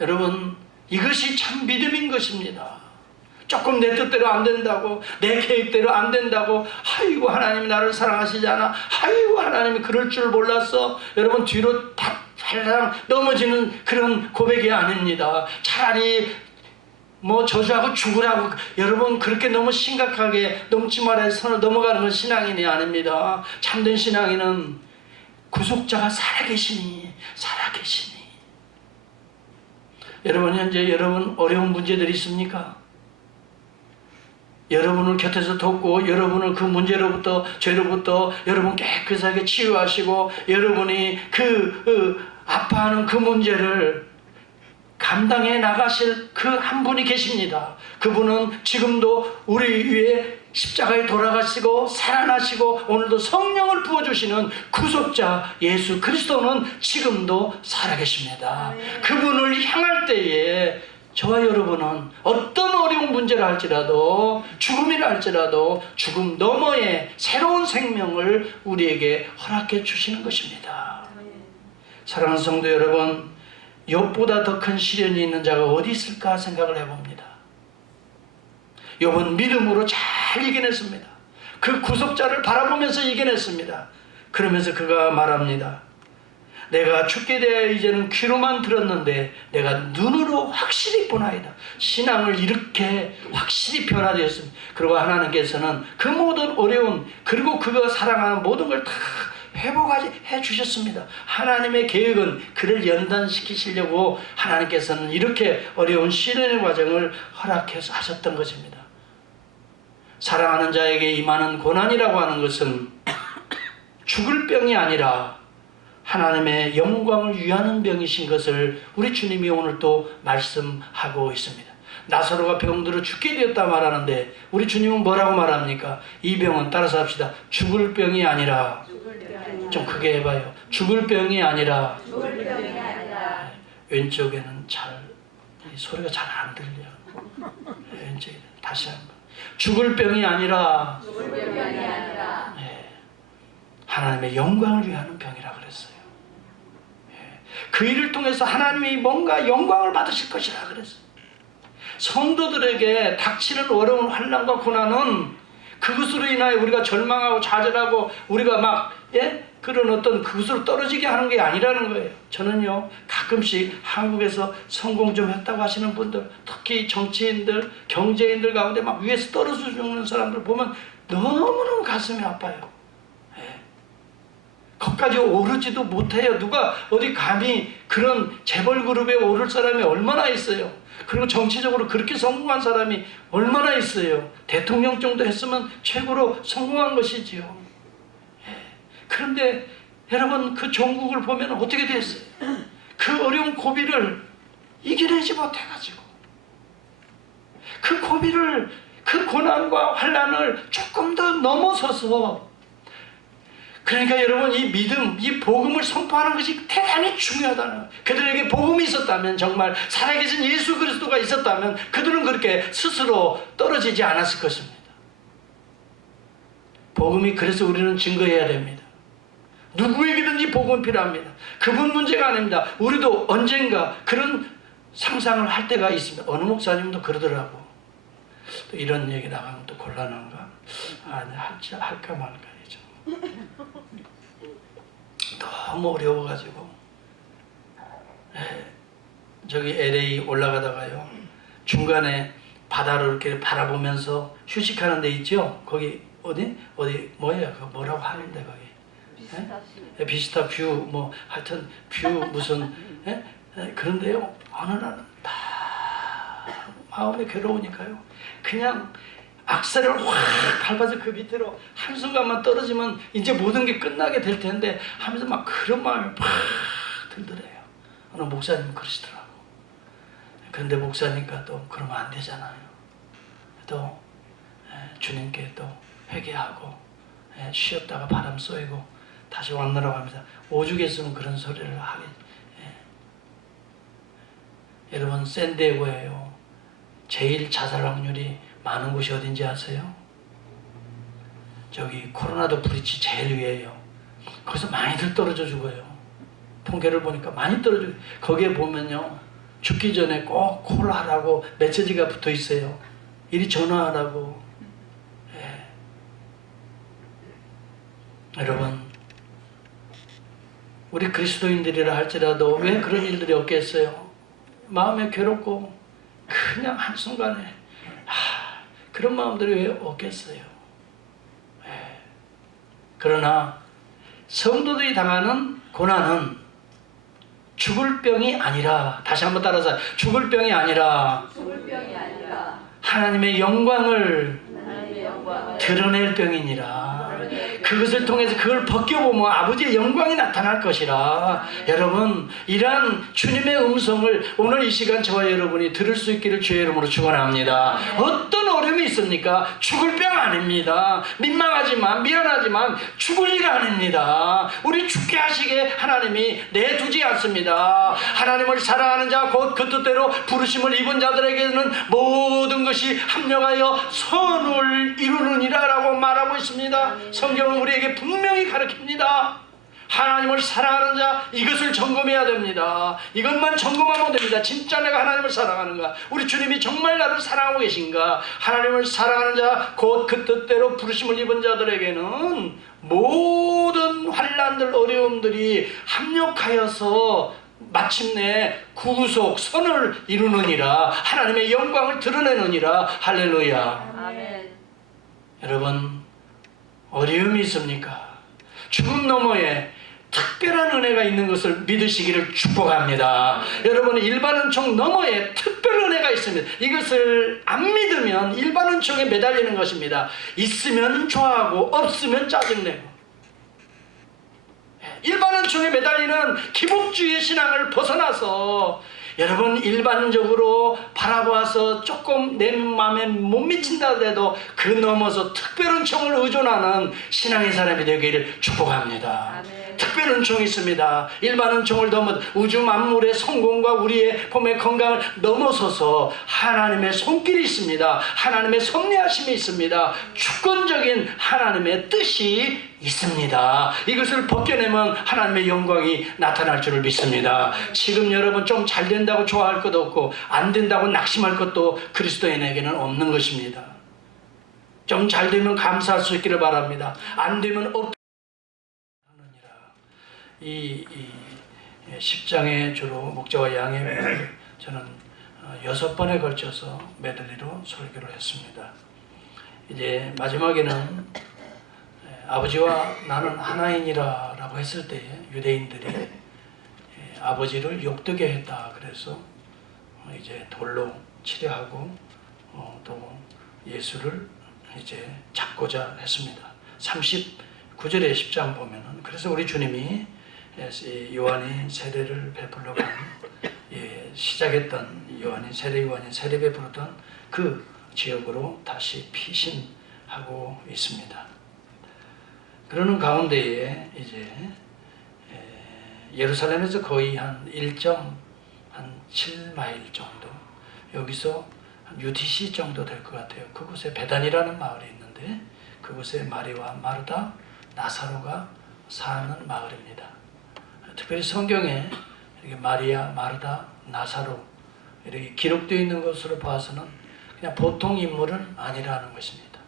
여러분 이것이 참 믿음인 것입니다. 조금 내 뜻대로 안 된다고, 내 계획대로 안 된다고, 아이고 하나님이 나를 사랑하시지 않아, 아이고 하나님이 그럴 줄 몰랐어. 여러분 뒤로 발랑 넘어지는 그런 고백이 아닙니다. 차라리 뭐 저주하고 죽으라고, 여러분 그렇게 너무 심각하게 넘지 말아야 선을 넘어가는 건 신앙인이 아닙니다. 참된 신앙인은 구속자가 살아계시니. 여러분 현재 여러분 어려운 문제들이 있습니까? 여러분을 곁에서 돕고 여러분을 그 문제로부터, 죄로부터 여러분 깨끗하게 치유하시고 여러분이 아파하는 그 문제를 감당해 나가실 그 한 분이 계십니다. 그분은 지금도 우리 위에 십자가에 돌아가시고 살아나시고 오늘도 성령을 부어주시는 구속자 예수 그리스도는 지금도 살아계십니다. 그분을 향할 때에 저와 여러분은 어떤 어려운 문제를 할지라도, 죽음이라 할지라도 죽음 너머의 새로운 생명을 우리에게 허락해 주시는 것입니다. 사랑하는 성도 여러분, 욥보다 더 큰 시련이 있는 자가 어디 있을까 생각을 해봅니다. 욥은 믿음으로 잘 이겨냈습니다. 그 구속자를 바라보면서 이겨냈습니다. 그러면서 그가 말합니다. 내가 죽게 되어 이제는 귀로만 들었는데 내가 눈으로 확실히 보나이다. 신앙을 이렇게 확실히 변화되었습니다. 그리고 하나님께서는 그 모든 어려운, 그리고 그가 사랑하는 모든 걸 다 회복해 주셨습니다. 하나님의 계획은 그를 연단시키시려고 하나님께서는 이렇게 어려운 시련의 과정을 허락해서 하셨던 것입니다. 사랑하는 자에게 임하는 고난이라고 하는 것은 죽을 병이 아니라 하나님의 영광을 위하는 병이신 것을 우리 주님이 오늘 또 말씀하고 있습니다. 나사로가 병들어 죽게 되었다 말하는데 우리 주님은 뭐라고 말합니까? 이 병은, 따라서 합시다. 죽을 병이 아니라, 좀 크게 해봐요. 죽을 병이 아니라. 왼쪽에는 소리가 잘 안 들려. 왼쪽에 다시 한번. 죽을 병이 아니라, 네, 하나님의 영광을 위하는 병이라 그랬어요. 그 일을 통해서 하나님이 뭔가 영광을 받으실 것이라 그랬어요. 성도들에게 닥치는 어려운 환난과 고난은 그것으로 인하여 우리가 절망하고 좌절하고 우리가 막 그런 어떤 그것으로 떨어지게 하는 게 아니라는 거예요. 저는요 가끔씩 한국에서 성공 좀 했다고 하시는 분들, 특히 정치인들, 경제인들 가운데 막 위에서 떨어져 죽는 사람들 보면 너무너무 가슴이 아파요. 거기까지 오르지도 못해요. 누가 어디 감히 그런 재벌 그룹에 오를 사람이 얼마나 있어요. 그리고 정치적으로 그렇게 성공한 사람이 얼마나 있어요. 대통령 정도 했으면 최고로 성공한 것이지요. 그런데 여러분 그 종국을 보면 어떻게 됐어요? 그 어려운 고비를 이겨내지 못해가지고 그 고비를, 그 고난과 환난을 조금 더 넘어서서, 그러니까 여러분 이 믿음, 이 복음을 선포하는 것이 대단히 중요하다는 거예요. 그들에게 복음이 있었다면, 정말 살아계신 예수 그리스도가 있었다면 그들은 그렇게 스스로 떨어지지 않았을 것입니다. 복음이, 그래서 우리는 증거해야 됩니다. 누구에게든지 복음이 필요합니다. 그분 문제가 아닙니다. 우리도 언젠가 그런 상상을 할 때가 있습니다. 어느 목사님도 그러더라고. 또 이런 얘기 나가면 또 곤란한가? 아니, 할까 말까. 너무 어려워가지고 저기 LA 올라가다가요 중간에 바다를 이렇게 바라보면서 휴식하는 데 있죠. 거기 어디 뭐예요? 그 뭐라고 하는데 거기 비스타 뷰, 뭐 하여튼 뷰 무슨 그런데요 어느 날은 다 마음이 괴로우니까요 그냥 악셀을 확 밟아서 그 밑으로 한순간만 떨어지면 이제 모든 게 끝나게 될 텐데 하면서 막 그런 마음이 팍 들더래요. 어느 목사님은 그러시더라고. 그런데 목사니까 또 그러면 안 되잖아요. 또 주님께 또 회개하고 쉬었다가 바람 쏘이고 다시 왔느라고 하면서 오죽했으면 그런 소리를 하게. 여러분 샌디에고예요. 제일 자살 확률이 많은 곳이 어딘지 아세요? 저기 코로나도 브릿지 제일 위에요. 거기서 많이들 떨어져 죽어요. 통계를 보니까 많이 떨어져. 거기에 보면요 죽기 전에 꼭 콜하라고 메시지가 붙어 있어요. 이리 전화하라고. 예. 여러분, 우리 그리스도인들이라 할지라도 왜 그런 일들이 없겠어요? 마음에 괴롭고 그냥 한순간에 그런 마음들이 왜 없겠어요? 예. 그러나 성도들이 당하는 고난은 죽을 병이 아니라, 다시 한번 따라서, 죽을 병이 아니라 하나님의 영광을 드러낼 병이니라. 그것을 통해서 그걸 벗겨보면 아버지의 영광이 나타날 것이라. 여러분, 이러한 주님의 음성을 오늘 이 시간 저와 여러분이 들을 수 있기를 주의 이름으로 축원합니다. 어떤 어려움이 있습니까? 죽을 병 아닙니다. 민망하지만, 미안하지만 죽을 일 아닙니다. 우리 죽게 하시게 하나님이 내두지 않습니다. 하나님을 사랑하는 자 곧 그 뜻대로 부르심을 입은 자들에게는 모든 것이 합력하여 선을 이루느니라 라고 말하고 있습니다. 성경은 우리에게 분명히 가르칩니다. 하나님을 사랑하는 자, 이것을 점검해야 됩니다. 이것만 점검하면 됩니다. 진짜 내가 하나님을 사랑하는가? 우리 주님이 정말 나를 사랑하고 계신가? 하나님을 사랑하는 자 곧 그 뜻대로 부르심을 입은 자들에게는 모든 환난들, 어려움들이 합력하여서 마침내 구속, 선을 이루느니라. 하나님의 영광을 드러내느니라. 할렐루야. 아멘. 여러분, 어려움이 있습니까? 죽음 너머에 특별한 은혜가 있는 것을 믿으시기를 축복합니다. 여러분, 일반 은총 너머에 특별 은혜가 있습니다. 이것을 안 믿으면 일반 은총에 매달리는 것입니다. 있으면 좋아하고 없으면 짜증내고. 일반 은총에 매달리는 기복주의 신앙을 벗어나서 여러분, 일반적으로 바라보아서 조금 내 마음에 못 미친다 해도 그 넘어서 특별 은총을 의존하는 신앙의 사람이 되기를 축복합니다. 아멘. 특별 은총이 있습니다. 일반 은총을 넘어 우주 만물의 성공과 우리의 몸의 건강을 넘어서서 하나님의 손길이 있습니다. 하나님의 섭리하심이 있습니다. 주권적인 하나님의 뜻이 있습니다. 이것을 벗겨내면 하나님의 영광이 나타날 줄을 믿습니다. 지금 여러분 좀 잘 된다고 좋아할 것도 없고 안 된다고 낙심할 것도 그리스도인에게는 없는 것입니다. 좀 잘 되면 감사할 수 있기를 바랍니다. 안 되면 이 10장의 주로 목자와 양의 메들, 저는 6번에 걸쳐서 메들리로 설교를 했습니다. 이제 마지막에는 아버지와 나는 하나이니라 라고 했을 때 유대인들이 아버지를 욕되게 했다. 그래서 이제 돌로 치려하고 또 예수를 이제 잡고자 했습니다. 39절의 10장 보면은, 그래서 우리 주님이 요한이 세례를 베풀려고 시작했던 요한이 세례 베풀었던 그 지역으로 다시 피신하고 있습니다. 그러는 가운데에 이제 예루살렘에서 거의 한 1.7마일 정도, 여기서 한 UTC 정도 될 것 같아요. 그곳에 베단이라는 마을이 있는데 그곳에 마리와 마르다, 나사로가 사는 마을입니다. 특별히 성경에 이렇게 마리아, 마르다, 나사로 이렇게 기록되어 있는 것으로 봐서는 그냥 보통 인물은 아니라는 것입니다.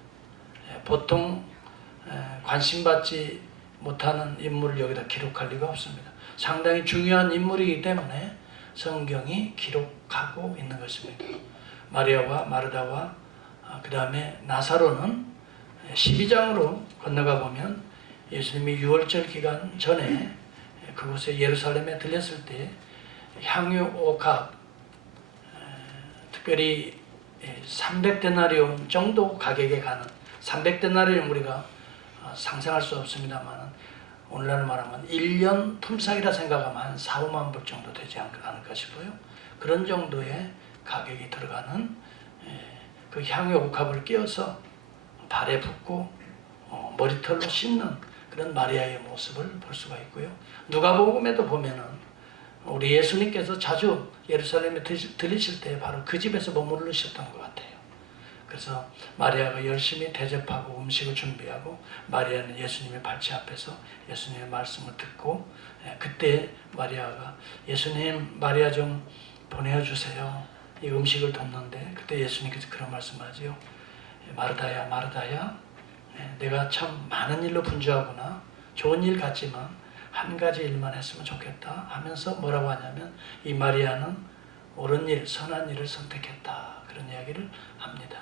보통 관심받지 못하는 인물을 여기다 기록할 리가 없습니다. 상당히 중요한 인물이기 때문에 성경이 기록하고 있는 것입니다. 마리아와 마르다와 그 다음에 나사로는 12장으로 건너가 보면 예수님이 유월절 기간 전에 그곳에 예루살렘에 들렸을 때 향유 옥합, 특별히 300데나리온 정도 가격에 가는, 300데나리온 우리가 상상할 수 없습니다만 오늘날 말하면 1년 품삯이라 생각하면 한 4, 5만 불 정도 되지 않을까 싶어요. 그런 정도의 가격이 들어가는 그 향유 옥합을 끼워서 발에 붓고 머리털로 씻는 그런 마리아의 모습을 볼 수가 있고요. 누가복음에도 보면은 우리 예수님께서 자주 예루살렘에 들리실 때 바로 그 집에서 머무르셨던 것 같아요. 그래서 마리아가 열심히 대접하고 음식을 준비하고 마리아는 예수님의 발치 앞에서 예수님의 말씀을 듣고, 그때 마리아가 예수님, 마리아 좀 보내주세요. 이 음식을 돕는데 그때 예수님께서 그런 말씀하지요. 마르다야 마르다야, 내가 참 많은 일로 분주하구나. 좋은 일 같지만 한 가지 일만 했으면 좋겠다 하면서 뭐라고 하냐면 이 마리아는 옳은 일, 선한 일을 선택했다. 그런 이야기를 합니다.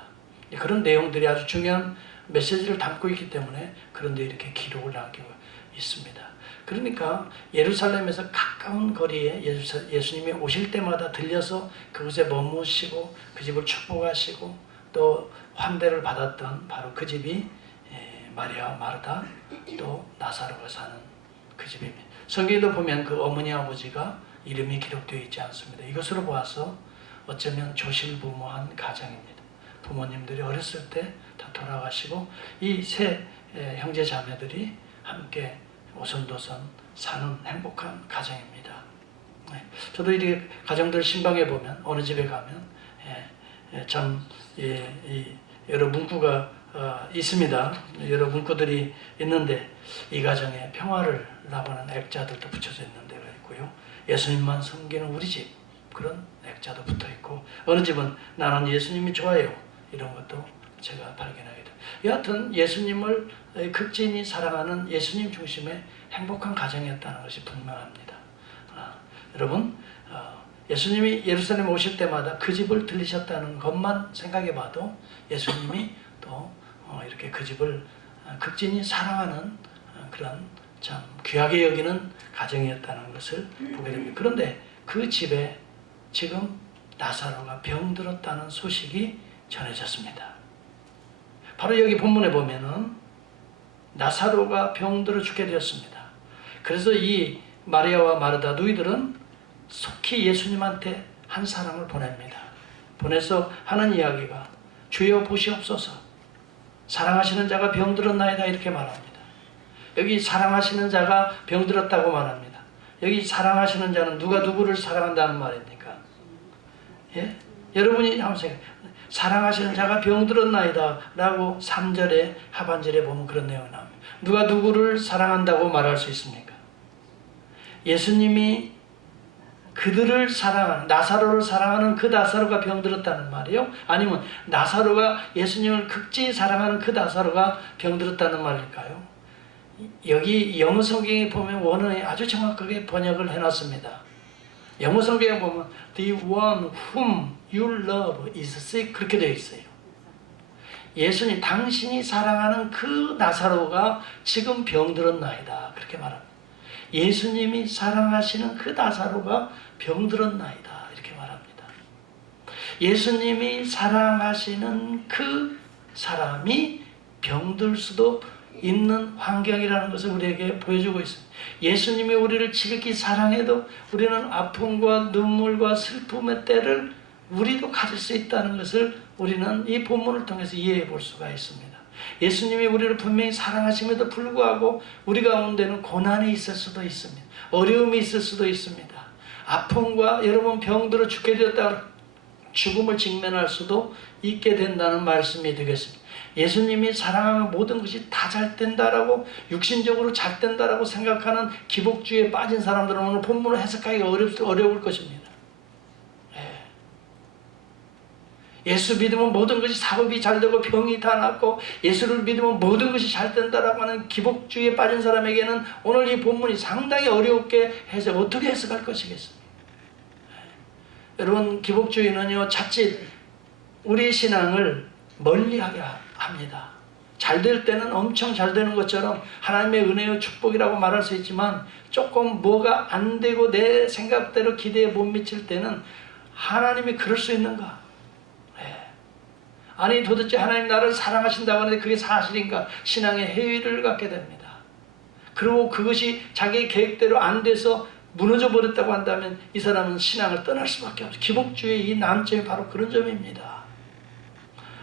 그런 내용들이 아주 중요한 메시지를 담고 있기 때문에 그런데 이렇게 기록을 남기고 있습니다. 그러니까 예루살렘에서 가까운 거리에 예수님이 오실 때마다 들려서 그곳에 머무시고 그 집을 축복하시고 또 환대를 받았던 바로 그 집이 마리아, 마르다, 또 나사로가 사는 그 집입니다. 성경에도 보면 그 어머니 아버지가 이름이 기록되어 있지 않습니다. 이것으로 보아서 어쩌면 조실부모한 가정입니다. 부모님들이 어렸을 때 다 돌아가시고 이 세 형제 자매들이 함께 오손도손 사는 행복한 가정입니다. 저도 이 가정들 신방에 보면 어느 집에 가면 참 여러 문구가 있습니다. 여러 문구들이 있는데 이 가정에 평화를 나보는 액자들도 붙여져 있는 데가 있고요. 예수님만 섬기는 우리 집 그런 액자도 붙어 있고 어느 집은 나는 예수님이 좋아요 이런 것도 제가 발견하게 됩니다. 여하튼 예수님을 극진히 사랑하는 예수님 중심의 행복한 가정이었다는 것이 분명합니다. 여러분 예수님이 예루살렘에 오실 때마다 그 집을 들리셨다는 것만 생각해 봐도 예수님이 또 이렇게 그 집을 극진히 사랑하는 그런 참 귀하게 여기는 가정이었다는 것을 보게 됩니다. 그런데 그 집에 지금 나사로가 병들었다는 소식이 전해졌습니다. 바로 여기 본문에 보면은 나사로가 병들어 죽게 되었습니다. 그래서 이 마리아와 마르다 누이들은 속히 예수님한테 한 사람을 보냅니다. 보내서 하는 이야기가 주여 보시옵소서 사랑하시는 자가 병들었나이다 이렇게 말합니다. 여기 사랑하시는 자가 병들었다고 말합니다. 여기 사랑하시는 자는 누가 누구를 사랑한다는 말입니까? 예? 여러분이 한번 생각해요. 사랑하시는 자가 병들었나이다 라고 3절에 하반절에 보면 그런 내용이 나옵니다. 누가 누구를 사랑한다고 말할 수 있습니까? 예수님이 그들을 사랑하는 나사로를 사랑하는 그 나사로가 병들었다는 말이에요? 아니면 나사로가 예수님을 극진히 사랑하는 그 나사로가 병들었다는 말일까요? 여기 영어 성경에 보면 원어에 아주 정확하게 번역을 해놨습니다. 영어 성경에 보면 The one whom you love is sick 그렇게 되어 있어요. 예수님 당신이 사랑하는 그 나사로가 지금 병들었나이다 그렇게 말합니다. 예수님이 사랑하시는 그 나사로가 병들었나이다 이렇게 말합니다. 예수님이 사랑하시는 그 사람이 병들 수도 있는 환경이라는 것을 우리에게 보여주고 있습니다. 예수님이 우리를 지극히 사랑해도 우리는 아픔과 눈물과 슬픔의 때를 우리도 가질 수 있다는 것을 우리는 이 본문을 통해서 이해해 볼 수가 있습니다. 예수님이 우리를 분명히 사랑하심에도 불구하고 우리 가운데는 고난이 있을 수도 있습니다. 어려움이 있을 수도 있습니다. 아픔과 여러분 병들어 죽게 되었다 죽음을 직면할 수도 있게 된다는 말씀이 되겠습니다. 예수님이 사랑하면 모든 것이 다 잘 된다라고 육신적으로 잘 된다라고 생각하는 기복주의에 빠진 사람들은 오늘 본문을 해석하기가 어려울 것입니다. 예수 믿으면 모든 것이 사업이 잘 되고 병이 다 낫고 예수를 믿으면 모든 것이 잘 된다라고 하는 기복주의에 빠진 사람에게는 오늘 이 본문이 상당히 어렵게 해서 어떻게 해석할 것이겠습니까? 여러분 기복주의는요 자칫 우리의 신앙을 멀리하게 합니다. 잘 될 때는 엄청 잘 되는 것처럼 하나님의 은혜와 축복이라고 말할 수 있지만 조금 뭐가 안 되고 내 생각대로 기대에 못 미칠 때는 하나님이 그럴 수 있는가? 아니 도대체 하나님 나를 사랑하신다고 하는데 그게 사실인가? 신앙의 해이를 갖게 됩니다. 그리고 그것이 자기의 계획대로 안 돼서 무너져 버렸다고 한다면 이 사람은 신앙을 떠날 수밖에 없어요. 기복주의의 이 난점이 바로 그런 점입니다.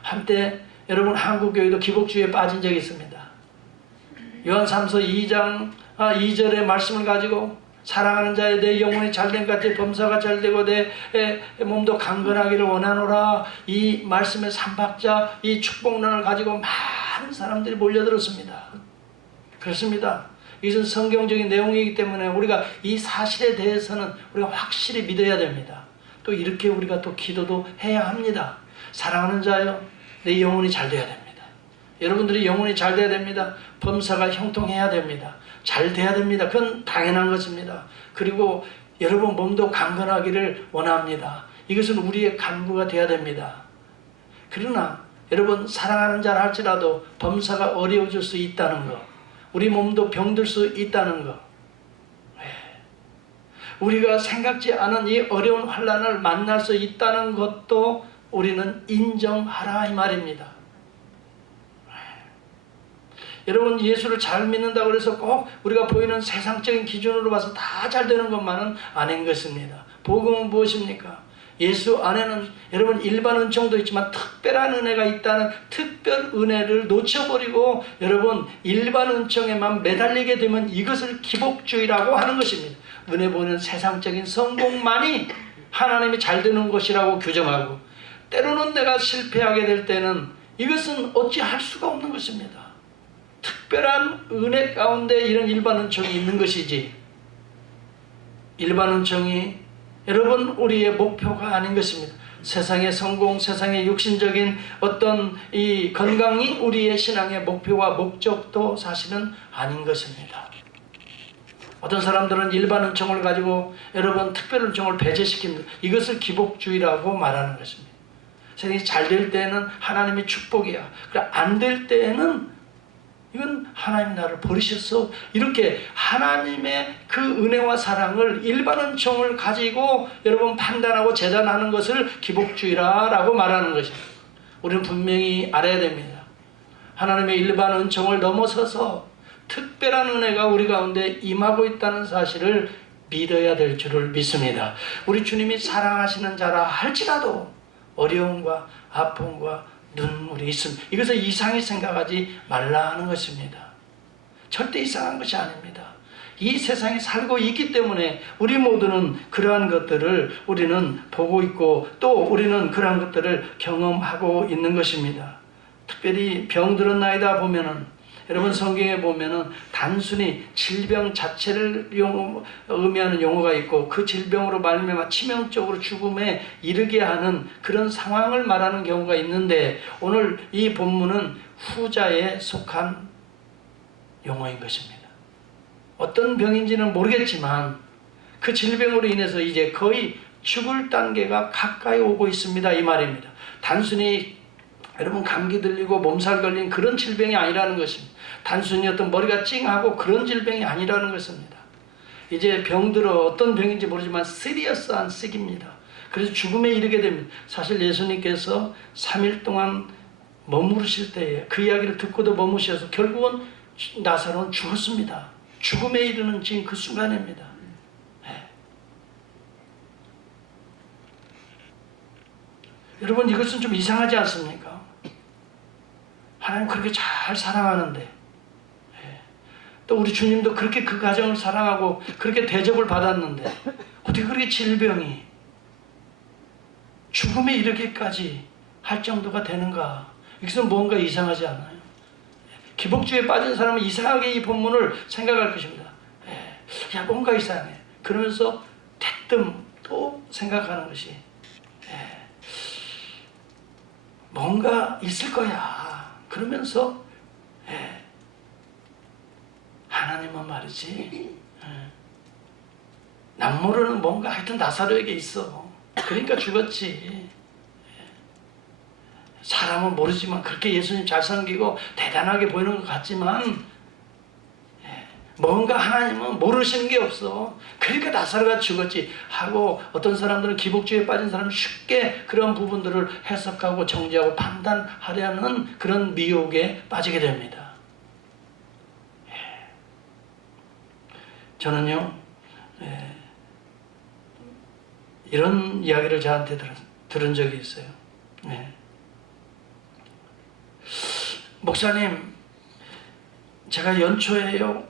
한때 여러분 한국교회도 기복주의에 빠진 적이 있습니다. 요한 3서 2절의 말씀을 가지고 사랑하는 자에 내 영혼이 잘된 것 같이 범사가 잘되고 내 몸도 강건하기를 원하노라. 이 말씀의 삼박자 이 축복론을 가지고 많은 사람들이 몰려들었습니다. 그렇습니다. 이것은 성경적인 내용이기 때문에 우리가 이 사실에 대해서는 우리가 확실히 믿어야 됩니다. 또 이렇게 우리가 또 기도도 해야 합니다. 사랑하는 자여, 내 영혼이 잘 돼야 됩니다. 여러분들이 영혼이 잘 돼야 됩니다. 범사가 형통해야 됩니다. 잘 돼야 됩니다. 그건 당연한 것입니다. 그리고 여러분 몸도 강건하기를 원합니다. 이것은 우리의 간구가 돼야 됩니다. 그러나 여러분 사랑하는 자라 할지라도 범사가 어려워질 수 있다는 것, 우리 몸도 병들 수 있다는 것, 우리가 생각지 않은 이 어려운 환난을 만날 수 있다는 것도 우리는 인정하라 이 말입니다. 여러분 예수를 잘 믿는다고 해서 꼭 우리가 보이는 세상적인 기준으로 봐서 다 잘 되는 것만은 아닌 것입니다. 복음은 무엇입니까? 예수 안에는 여러분 일반 은총도 있지만 특별한 은혜가 있다는 특별 은혜를 놓쳐버리고 여러분 일반 은총에만 매달리게 되면 이것을 기복주의라고 하는 것입니다. 눈에 보이는 세상적인 성공만이 하나님이 잘 되는 것이라고 규정하고, 때로는 내가 실패하게 될 때는 이것은 어찌 할 수가 없는 것입니다. 특별한 은혜 가운데 이런 일반 은총이 있는 것이지, 일반 은총이 여러분 우리의 목표가 아닌 것입니다. 세상의 성공, 세상의 육신적인 어떤 이 건강이 우리의 신앙의 목표와 목적도 사실은 아닌 것입니다. 어떤 사람들은 일반 은총을 가지고 여러분 특별 은총을 배제시킵니다. 이것을 기복주의라고 말하는 것입니다. 세상이 잘 될 때는 하나님의 축복이야. 안 될 때는 이건 하나님 나를 버리셨어. 이렇게 하나님의 그 은혜와 사랑을 일반 은총을 가지고 여러분 판단하고 재단하는 것을 기복주의라고 말하는 것입니다. 우리는 분명히 알아야 됩니다. 하나님의 일반 은총을 넘어서서 특별한 은혜가 우리 가운데 임하고 있다는 사실을 믿어야 될 줄을 믿습니다. 우리 주님이 사랑하시는 자라 할지라도 어려움과 아픔과 눈물이 있습니다. 이것을 이상히 생각하지 말라 하는 것입니다. 절대 이상한 것이 아닙니다. 이 세상에 살고 있기 때문에 우리 모두는 그러한 것들을 우리는 보고 있고 또 우리는 그러한 것들을 경험하고 있는 것입니다. 특별히 병들은 나이다 보면은 여러분 성경에 보면은 단순히 질병 자체를 의미하는 용어가 있고 그 질병으로 말미암아 치명적으로 죽음에 이르게 하는 그런 상황을 말하는 경우가 있는데, 오늘 이 본문은 후자에 속한 용어인 것입니다. 어떤 병인지는 모르겠지만 그 질병으로 인해서 이제 거의 죽을 단계가 가까이 오고 있습니다 이 말입니다. 단순히 여러분 감기 들리고 몸살 걸린 그런 질병이 아니라는 것입니다. 단순히 어떤 머리가 찡하고 그런 질병이 아니라는 것입니다. 이제 병들어 어떤 병인지 모르지만 시리어스한 시기입니다. 그래서 죽음에 이르게 됩니다. 사실 예수님께서 3일 동안 머무르실 때에 그 이야기를 듣고도 머무셔서 결국은 나사로는 죽었습니다. 죽음에 이르는 지금 그 순간입니다. 네. 여러분 이것은 좀 이상하지 않습니까? 하나님 그렇게 잘 사랑하는데, 또 우리 주님도 그렇게 그 가정을 사랑하고 그렇게 대접을 받았는데 어떻게 그렇게 질병이 죽음에 이르기까지 할 정도가 되는가? 이것은 뭔가 이상하지 않아요? 기복주의에 빠진 사람은 이상하게 이 본문을 생각할 것입니다. 야 뭔가 이상해. 그러면서 대뜸 또 생각하는 것이 뭔가 있을 거야. 그러면서 하나님은 말이지 남 모르는 뭔가 하여튼 나사로에게 있어. 그러니까 죽었지. 사람은 모르지만 그렇게 예수님 잘 섬기고 대단하게 보이는 것 같지만 뭔가 하나님은 모르시는 게 없어. 그러니까 나사로가 죽었지 하고 어떤 사람들은 기복주의에 빠진 사람은 쉽게 그런 부분들을 해석하고 정죄하고 판단하려는 그런 미혹에 빠지게 됩니다. 저는요 이런 이야기를 저한테 들은 적이 있어요. 목사님, 제가 연초에요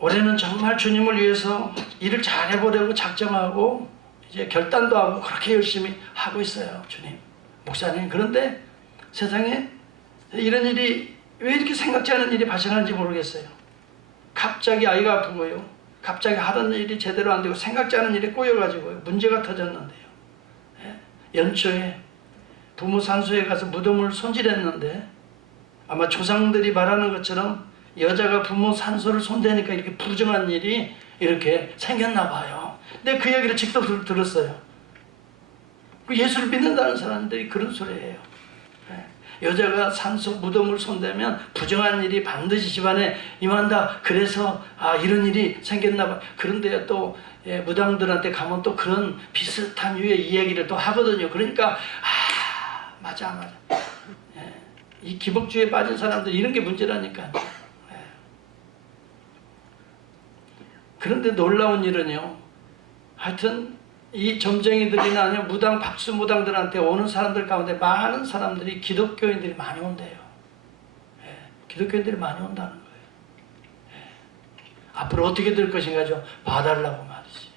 올해는 정말 주님을 위해서 일을 잘 해보려고 작정하고 이제 결단도 하고 그렇게 열심히 하고 있어요. 주님, 목사님, 그런데 세상에 이런 일이 왜 이렇게 생각지 않은 일이 발생하는지 모르겠어요. 갑자기 아이가 아프고요, 갑자기 하던 일이 제대로 안 되고 생각지 않은 일이 꼬여가지고 문제가 터졌는데요. 연초에 부모 산소에 가서 무덤을 손질했는데 아마 조상들이 말하는 것처럼 여자가 부모 산소를 손대니까 이렇게 부정한 일이 이렇게 생겼나 봐요. 근데 그 얘기를 직접 들었어요. 예수를 믿는다는 사람들이 그런 소리예요. 여자가 산소 무덤을 손대면 부정한 일이 반드시 집안에 임한다. 그래서 이런 일이 생겼나 봐. 그런데 또 무당들한테 가면 또 그런 비슷한 유의 이야기를 또 하거든요. 그러니까 맞아. 이 기복주의에 빠진 사람들 이런 게 문제라니까. 그런데 놀라운 일은요. 하여튼 이 점쟁이들이나 아니면 무당, 박수 무당들한테 오는 사람들 가운데 많은 사람들이 기독교인들이 많이 온대요. 기독교인들이 많이 온다는 거예요. 앞으로 어떻게 될 것인가 좀 봐달라고 말이지.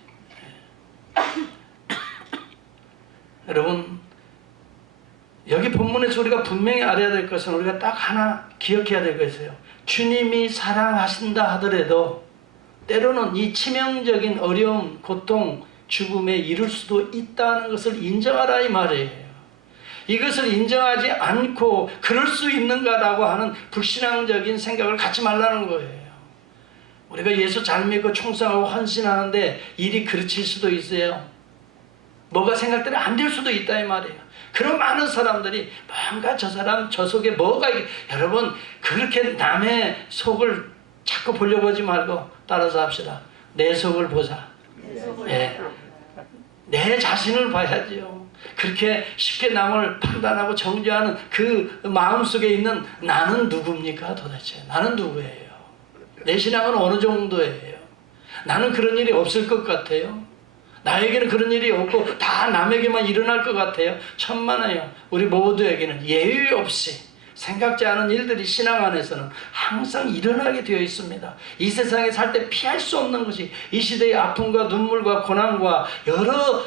여러분, 여기 본문에서 우리가 분명히 알아야 될 것은 우리가 딱 하나 기억해야 될 것이에요. 주님이 사랑하신다 하더라도 때로는 이 치명적인 어려움, 고통, 죽음에 이를 수도 있다는 것을 인정하라 이 말이에요. 이것을 인정하지 않고 그럴 수 있는가라고 하는 불신앙적인 생각을 갖지 말라는 거예요. 우리가 예수 잘 믿고 충성하고 헌신하는데 일이 그르칠 수도 있어요. 뭐가 생각대로 안 될 수도 있다 이 말이에요. 그런 많은 사람들이 뭔가 저 사람 저 속에 뭐가 여러분 그렇게 남의 속을 자꾸 보려고 하지 말고 따라서 합시다. 내 속을 보자. 내 자신을 봐야지요. 그렇게 쉽게 남을 판단하고 정죄하는 그 마음속에 있는 나는 누굽니까 도대체? 나는 누구예요? 내 신앙은 어느 정도예요? 나는 그런 일이 없을 것 같아요? 나에게는 그런 일이 없고 다 남에게만 일어날 것 같아요? 천만에요. 우리 모두에게는 예외 없이 생각지 않은 일들이 신앙 안에서는 항상 일어나게 되어 있습니다. 이 세상에 살 때 피할 수 없는 것이 이 시대의 아픔과 눈물과 고난과 여러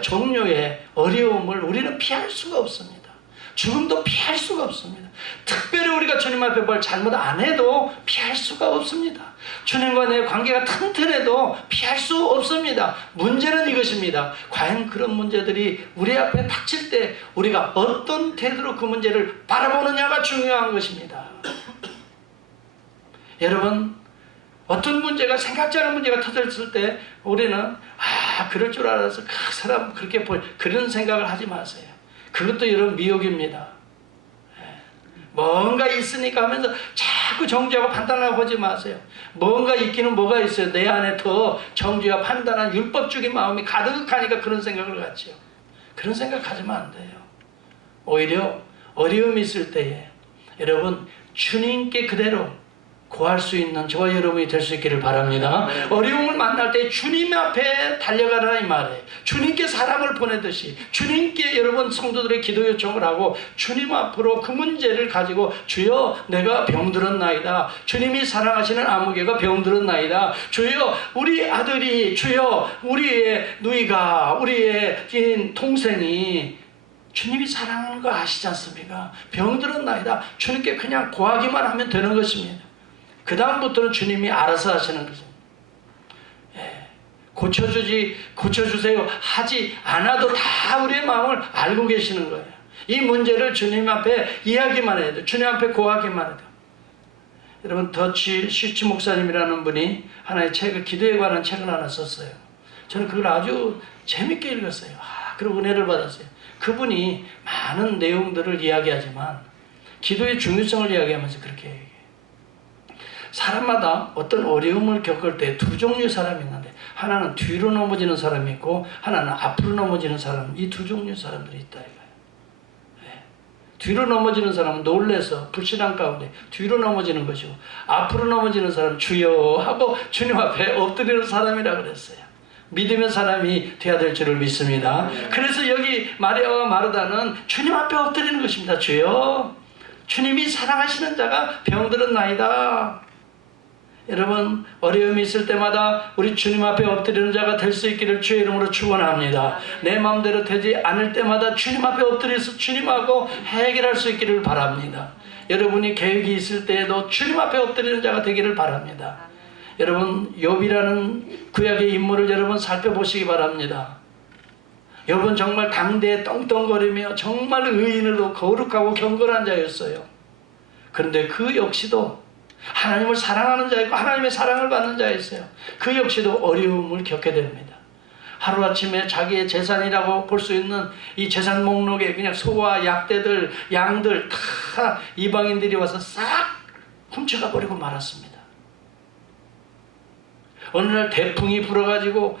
종류의 어려움을 우리는 피할 수가 없습니다. 죽음도 피할 수가 없습니다. 특별히 우리가 주님 앞에 뭘 잘못 안 해도 피할 수가 없습니다. 주님과 내 관계가 튼튼해도 피할 수 없습니다. 문제는 이것입니다. 과연 그런 문제들이 우리 앞에 닥칠 때 우리가 어떤 태도로 그 문제를 바라보느냐가 중요한 것입니다. 여러분, 어떤 문제가 생각지 않은 문제가 터졌을 때 우리는 그럴 줄 알아서 그 사람 그렇게 그런 생각을 하지 마세요. 그것도 여러분 미혹입니다. 뭔가 있으니까 하면서 자꾸 정죄하고 판단하고 하지 마세요. 뭔가 있기는 뭐가 있어요. 내 안에 더 정죄와 판단한 율법적인 마음이 가득하니까 그런 생각을 갖지요. 그런 생각 가지면 안 돼요. 오히려 어려움이 있을 때에 여러분 주님께 그대로 구할 수 있는 저와 여러분이 될 수 있기를 바랍니다. 어려움을 만날 때 주님 앞에 달려가라 이 말이에요. 주님께 사람을 보내듯이 주님께 여러분 성도들의 기도 요청을 하고 주님 앞으로 그 문제를 가지고 주여 내가 병들었나이다. 주님이 사랑하시는 아무개가 병들었나이다. 주여 우리 아들이 주여 우리의 누이가 우리의 동생이 주님이 사랑하는 거 아시지 않습니까? 병들었나이다. 주님께 그냥 구하기만 하면 되는 것입니다. 그 다음부터는 주님이 알아서 하시는 것입니다. 고쳐주세요 하지 않아도 다 우리의 마음을 알고 계시는 거예요. 이 문제를 주님 앞에 이야기만 해야 돼요. 주님 앞에 고하기만 해야 돼요. 여러분 더치 슈치 목사님이라는 분이 하나의 책을 기도에 관한 책을 하나 썼어요. 저는 그걸 아주 재밌게 읽었어요. 그리고 은혜를 받았어요. 그분이 많은 내용들을 이야기하지만 기도의 중요성을 이야기하면서 그렇게 얘기해요. 사람마다 어떤 어려움을 겪을 때 두 종류의 사람이 있는데 하나는 뒤로 넘어지는 사람이 있고 하나는 앞으로 넘어지는 사람, 이 두 종류의 사람들이 있다 이거예요. 뒤로 넘어지는 사람은 놀래서 불신앙 가운데 뒤로 넘어지는 것이고 앞으로 넘어지는 사람은 주여 하고 주님 앞에 엎드리는 사람이라 그랬어요. 믿음의 사람이 되어야 될 줄을 믿습니다. 그래서 여기 마리아와 마르다는 주님 앞에 엎드리는 것입니다. 주여 주님이 사랑하시는 자가 병들었나이다. 여러분 어려움이 있을 때마다 우리 주님 앞에 엎드리는 자가 될 수 있기를 주의 이름으로 축원합니다. 내 마음대로 되지 않을 때마다 주님 앞에 엎드려서 주님하고 해결할 수 있기를 바랍니다. 여러분이 계획이 있을 때에도 주님 앞에 엎드리는 자가 되기를 바랍니다. 여러분 욥이라는 구약의 인물을 여러분 살펴보시기 바랍니다. 욥은 정말 당대에 떵떵거리며 정말 의인으로 거룩하고 경건한 자였어요. 그런데 그 역시도 하나님을 사랑하는 자이고 하나님의 사랑을 받는 자였어요. 그 역시도 어려움을 겪게 됩니다. 하루아침에 자기의 재산이라고 볼 수 있는 이 재산 목록에 그냥 소와 약대들, 양들 다 이방인들이 와서 싹 훔쳐가 버리고 말았습니다. 어느 날 대풍이 불어가지고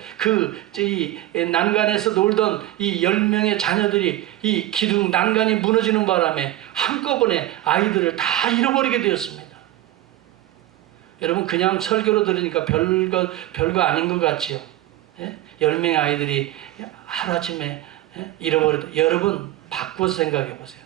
이 난간에서 놀던 이 10명의 자녀들이 이 기둥 난간이 무너지는 바람에 한꺼번에 아이들을 다 잃어버리게 되었습니다. 여러분 그냥 설교로 들으니까 별거 아닌 것 같지요. 예? 10명의 아이들이 하루아침에 잃어버려도 여러분 바꿔서 생각해 보세요.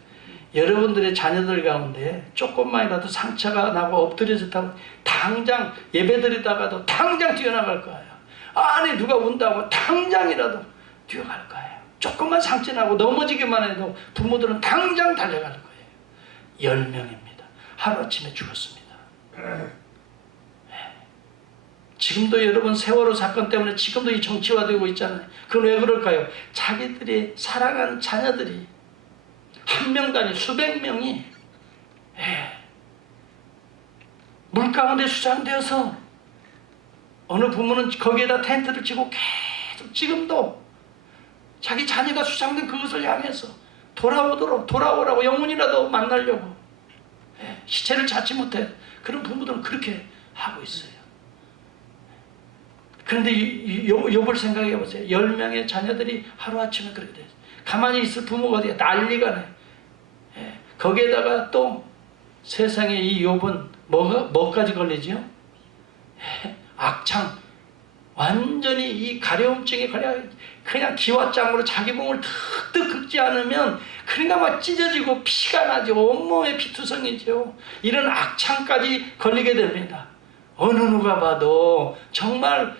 여러분들의 자녀들 가운데 조금만이라도 상처가 나고 엎드려졌다고 당장 예배드리다가도 당장 뛰어나갈 거예요. 아니 누가 운다고 당장이라도 뛰어갈 거예요. 조금만 상처 나고 넘어지기만 해도 부모들은 당장 달려갈 거예요. 10명입니다. 하루아침에 죽었습니다. 지금도 여러분 세월호 사건 때문에 지금도 이 정치화되고 있잖아요. 그건 왜 그럴까요? 자기들이 사랑하는 자녀들이 한 명 단위 수백 명이 물 가운데 수장되어서 어느 부모는 거기에다 텐트를 치고 계속 지금도 자기 자녀가 수장된 그것을 향해서 돌아오라고 영혼이라도 만나려고 시체를 찾지 못해. 그런 부모들은 그렇게 하고 있어요. 그런데 욥을 생각해 보세요. 10명의 자녀들이 하루아침에 그렇게 됐어요. 가만히 있을 부모가 어디야? 난리가 나요. 거기에다가 또 세상에 이 욥은 뭐까지 걸리죠? 악창. 완전히 이 가려움증에 걸려 그냥 기와장으로 자기 몸을 득득 긁지 않으면 그러니까 막 찢어지고 피가 나죠. 온몸에 피투성이죠. 이런 악창까지 걸리게 됩니다. 어느 누가 봐도 정말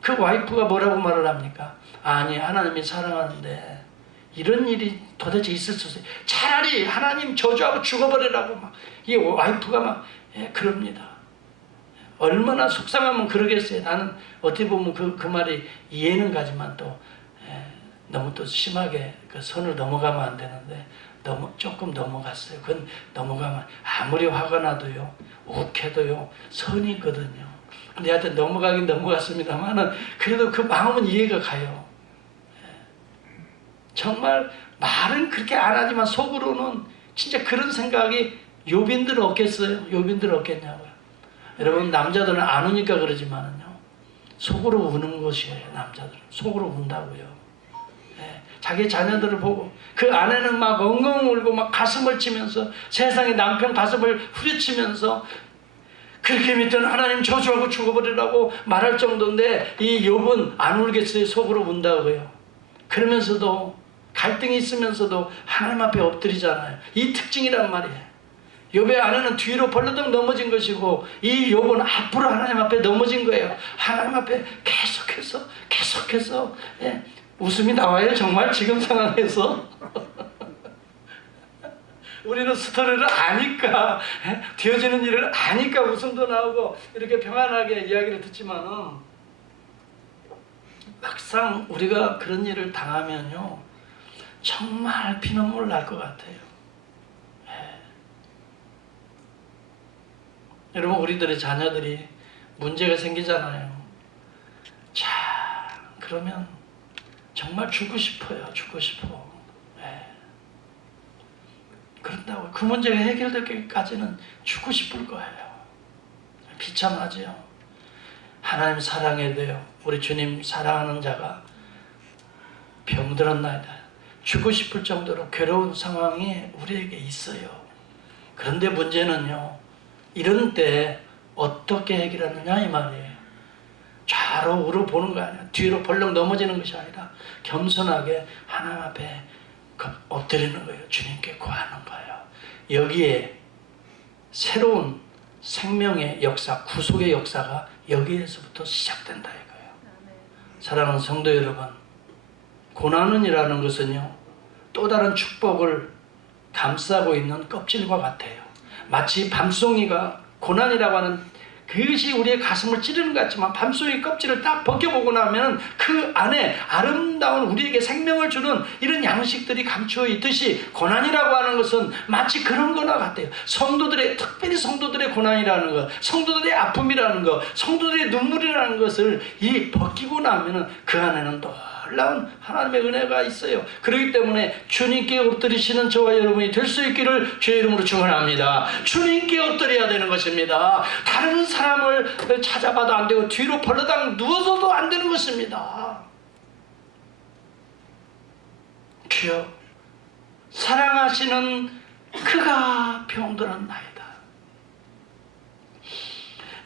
그 와이프가 뭐라고 말을 합니까? 아니 하나님이 사랑하는데 이런 일이 도대체 있을 수 없어요. 차라리 하나님 저주하고 죽어버리라고 막 이 와이프가 막 그럽니다. 얼마나 속상하면 그러겠어요. 나는 어떻게 보면 그 말이 이해는 가지만 또 너무 또 심하게 그 선을 넘어가면 안 되는데 조금 넘어갔어요. 그건 넘어가면 아무리 화가 나도요, 욱해도요 선이 있거든요. 근데 하여튼 넘어가긴 넘어갔습니다만은 그래도 그 마음은 이해가 가요. 정말 말은 그렇게 안 하지만 속으로는 진짜 그런 생각이 욥인들 없겠어요? 욥인들 없겠냐고요. 여러분 남자들은 안 우니까 그러지만은요 속으로 우는 것이에요. 남자들은 속으로 운다고요. 자기 자녀들을 보고 그 아내는 막 엉엉 울고 막 가슴을 치면서 세상에 남편 가슴을 후려치면서 그렇게 믿던 하나님 저주하고 죽어버리라고 말할 정도인데 이 욥은 안 울겠어요. 속으로 운다고요. 그러면서도 갈등이 있으면서도 하나님 앞에 엎드리잖아요. 이 특징이란 말이에요. 욥의 아내는 뒤로 벌러덩 넘어진 것이고 이 욥은 앞으로 하나님 앞에 넘어진 거예요. 하나님 앞에 계속해서 웃음이 나와요. 정말 지금 상황에서 우리는 스토리를 아니까 되어지는 일을 아니까 웃음도 나오고 이렇게 평안하게 이야기를 듣지만은 막상 우리가 그런 일을 당하면요 정말 피눈물 날 것 같아요. 여러분 우리들의 자녀들이 문제가 생기잖아요. 자 그러면 정말 주고 싶어요. 주고 싶어. 그런다고 그 문제가 해결되기까지는 주고 싶을 거예요. 비참하지요. 하나님 사랑해야 돼요. 우리 주님 사랑하는 자가 병들었나이다. 주고 싶을 정도로 괴로운 상황이 우리에게 있어요. 그런데 문제는요. 이런 때 어떻게 해결하느냐 이 말이에요. 좌로 우로 보는 거 아니야. 뒤로 벌렁 넘어지는 것이 아니라 겸손하게 하나님 앞에 엎드리는 거예요. 주님께 구하는 거예요. 여기에 새로운 생명의 역사, 구속의 역사가 여기에서부터 시작된다 이거예요. 사랑하는 성도 여러분, 고난은이라는 것은요 또 다른 축복을 감싸고 있는 껍질과 같아요. 마치 밤송이가 고난이라고 하는 그것이 우리의 가슴을 찌르는 것 같지만 밤송이 껍질을 딱 벗겨보고 나면 그 안에 아름다운 우리에게 생명을 주는 이런 양식들이 감추어 있듯이 고난이라고 하는 것은 마치 그런 거나 같아요. 성도들의, 특별히 성도들의 고난이라는 것, 성도들의 아픔이라는 것, 성도들의 눈물이라는 것을 이 벗기고 나면 그 안에는 놀라운 하나님의 은혜가 있어요. 그렇기 때문에 주님께 엎드리시는 저와 여러분이 될 수 있기를 주의 이름으로 축원합니다. 주님께 엎드려야 되는 것입니다. 다른 사람을 찾아봐도 안 되고 뒤로 벌러당 누워서도 안 되는 것입니다. 주여, 사랑하시는 그가 병들었나이다.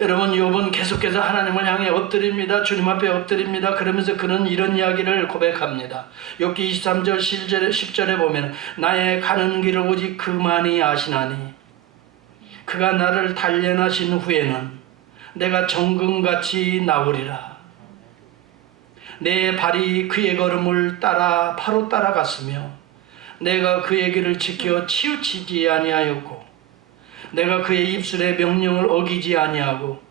여러분, 욥은 계속해서 하나님을 향해 엎드립니다. 주님 앞에 엎드립니다. 그러면서 그는 이런 이야기를 고백합니다. 욥기 23절 10절에 보면 나의 가는 길을 오직 그만이 아시나니 그가 나를 단련하신 후에는 내가 정금같이 나오리라. 내 발이 그의 걸음을 따라 바로 따라갔으며 내가 그의 길을 지켜 치우치지 아니하였고 내가 그의 입술의 명령을 어기지 아니하고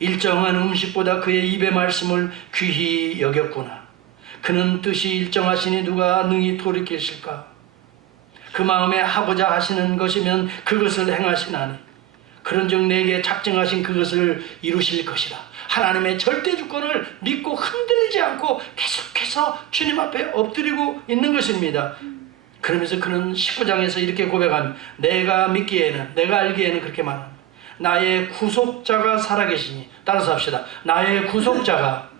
일정한 음식보다 그의 입의 말씀을 귀히 여겼구나. 그는 뜻이 일정하시니 누가 능히 돌이키실까? 그 마음에 하고자 하시는 것이면 그것을 행하시나니 그런즉 내게 작정하신 그것을 이루실 것이라. 하나님의 절대 주권을 믿고 흔들리지 않고 계속해서 주님 앞에 엎드리고 있는 것입니다. 그러면서 그는 19장에서 이렇게 고백합니다. 내가 믿기에는, 내가 알기에는 그렇게 말합니다. 나의 구속자가 살아계시니, 따라서 합시다. 나의 구속자가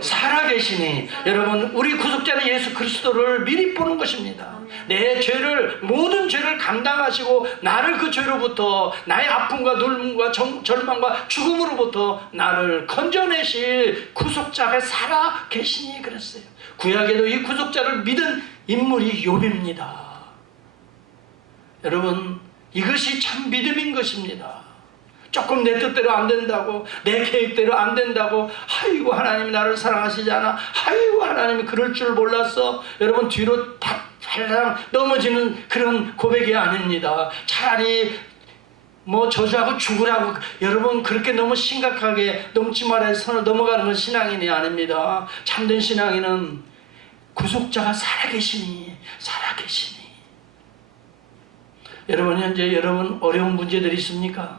살아계시니. 여러분, 우리 구속자는 예수 그리스도를 미리 보는 것입니다. 내 죄를, 모든 죄를 감당하시고 나를 그 죄로부터, 나의 아픔과 눈물과 절망과 죽음으로부터 나를 건져내실 구속자가 살아계시니 그랬어요. 구약에도 이 구속자를 믿은 인물이 욥입니다. 여러분, 이것이 참 믿음인 것입니다. 조금 내 뜻대로 안 된다고, 내 계획대로 안 된다고, 아이고 하나님이 나를 사랑하시지 않아, 아이고 하나님이 그럴 줄 몰랐어, 여러분 뒤로 발랑 넘어지는 그런 고백이 아닙니다. 차라리 뭐 저주하고 죽으라고, 여러분 그렇게 너무 심각하게 넘지 말아야 선을 넘어가는 건 신앙인이 아닙니다. 참된 신앙인은 구속자가 살아계시니. 여러분, 현재 여러분 어려운 문제들이 있습니까?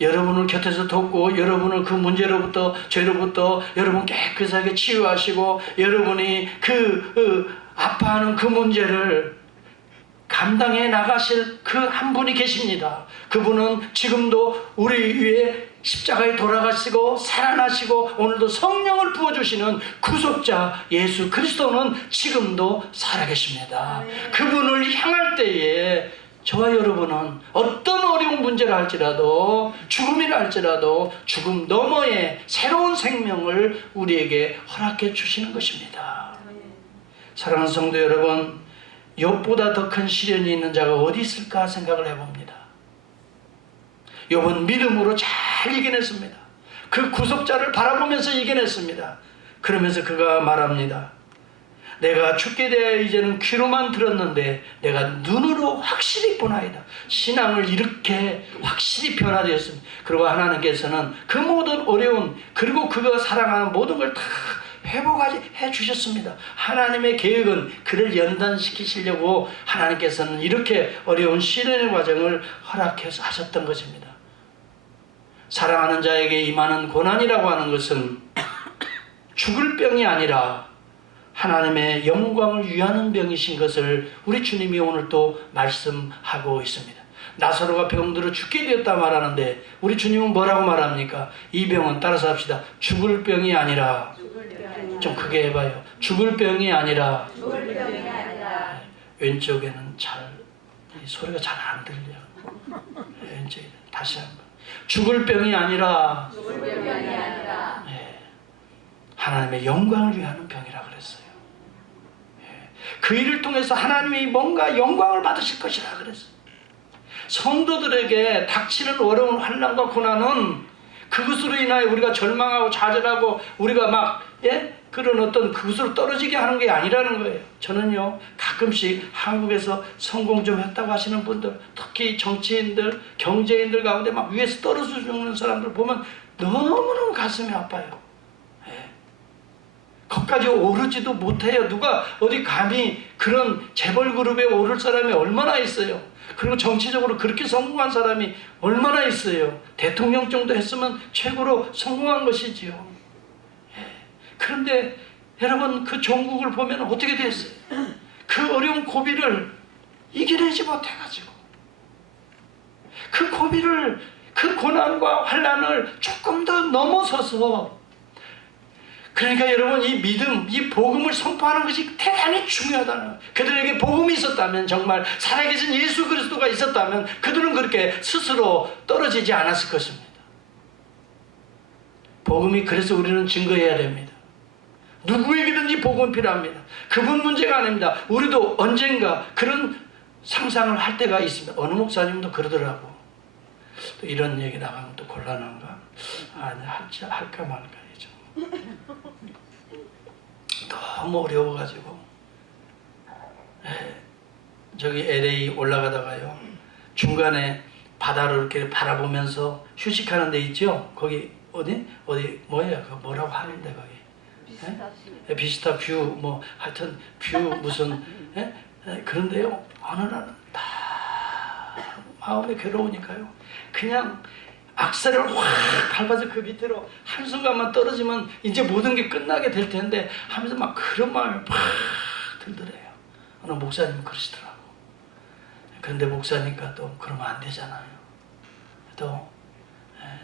여러분을 곁에서 돕고 여러분을 그 문제로부터, 죄로부터 여러분 깨끗하게 치유하시고 여러분이 아파하는 그 문제를 감당해 나가실 그 한 분이 계십니다. 그분은 지금도 우리 위에 십자가에 돌아가시고 살아나시고 오늘도 성령을 부어주시는 구속자 예수 그리스도는 지금도 살아계십니다. 그분을 향할 때에 저와 여러분은 어떤 어려운 문제를 할지라도, 죽음이라 할지라도 죽음 너머의 새로운 생명을 우리에게 허락해 주시는 것입니다. 사랑하는 성도 여러분, 욥보다 더 큰 시련이 있는 자가 어디 있을까 생각을 해봅니다. 욥은 믿음으로 잘 이겨냈습니다. 그 구속자를 바라보면서 이겨냈습니다. 그러면서 그가 말합니다. 내가 죽게 되어 이제는 귀로만 들었는데 내가 눈으로 확실히 보나이다. 신앙을 이렇게 확실히 변화되었습니다. 그리고 하나님께서는 그 모든 어려운, 그리고 그가 사랑하는 모든 걸 다 회복해 주셨습니다. 하나님의 계획은 그를 연단시키시려고 하나님께서는 이렇게 어려운 시련의 과정을 허락해서 하셨던 것입니다. 사랑하는 자에게 임하는 고난이라고 하는 것은 죽을 병이 아니라 하나님의 영광을 위하는 병이신 것을 우리 주님이 오늘 또 말씀하고 있습니다. 나사로가 병들어 죽게 되었다 말하는데 우리 주님은 뭐라고 말합니까? 이 병은, 따라서 합시다. 죽을 병이 아니라, 좀 크게 해봐요. 죽을 병이 아니라. 왼쪽에는 소리가 잘 안 들려. 왼쪽에 다시 한번. 죽을 병이 아니라. 네. 하나님의 영광을 위하는 병이라 그랬어요. 그 일을 통해서 하나님이 뭔가 영광을 받으실 것이라 그랬어요. 성도들에게 닥치는 어려운 환난과 고난은 그것으로 인하여 우리가 절망하고 좌절하고 우리가 막 그런 어떤 그것으로 떨어지게 하는 게 아니라는 거예요. 저는요, 가끔 가끔씩 한국에서 성공 좀 했다고 하시는 분들, 특히 정치인들, 경제인들 가운데 막 위에서 떨어져 죽는 사람들 보면 너무너무 가슴이 아파요. 예. 거기까지 오르지도 못해요. 누가 어디 감히 그런 재벌 그룹에 오를 사람이 얼마나 있어요. 그리고 정치적으로 그렇게 성공한 사람이 얼마나 있어요. 대통령 정도 했으면 최고로 성공한 것이지요. 예. 그런데 여러분, 그 종국을 보면 어떻게 됐어요? 그 어려운 고비를 이겨내지 못해가지고, 그 고비를, 그 고난과 환난을 조금 더 넘어서서, 그러니까 여러분, 이 믿음, 이 복음을 선포하는 것이 대단히 중요하다는 거예요. 그들에게 복음이 있었다면, 정말 살아계신 예수 그리스도가 있었다면 그들은 그렇게 스스로 떨어지지 않았을 것입니다. 복음이, 그래서 우리는 증거해야 됩니다. 누구에게든지 복음은 필요합니다. 그분 문제가 아닙니다. 우리도 언젠가 그런 상상을 할 때가 있습니다. 어느 목사님도 그러더라고. 또 이런 얘기 나가면 또 곤란한가? 아니, 할까 말까 이죠. 너무 어려워가지고, 저기 LA 올라가다가요, 중간에 바다를 이렇게 바라보면서 휴식하는 데 있죠? 거기 어디 뭐예요? 그 뭐라고 하는데 거기? 비스타 뷰, 뭐 하여튼 뷰 무슨 그런데요, 어느 날은 다 마음이 괴로우니까요, 그냥 악셀을 확 밟아서 그 밑으로 한순간만 떨어지면 이제 모든 게 끝나게 될 텐데 하면서 막 그런 마음이 팍 들더래요. 어느 목사님은 그러시더라고. 그런데 목사니까 또 그러면 안 되잖아요. 또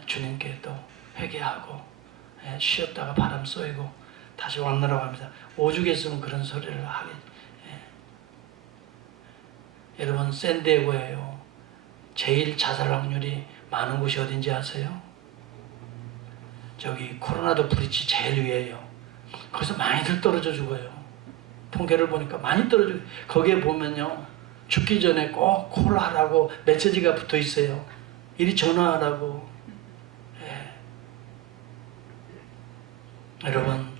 주님께 또 회개하고 쉬었다가 바람 쏘이고 다시 왔느라고 합니다. 오죽했으면 그런 소리를 하게. 여러분, 샌디에고예요. 제일 자살 확률이 많은 곳이 어딘지 아세요? 저기 코로나도 브릿지 제일 위에요. 거기서 많이들 떨어져 죽어요. 통계를 보니까 많이 떨어져. 거기에 보면요, 죽기 전에 꼭 콜하라고 메시지가 붙어 있어요. 이리 전화하라고. 여러분,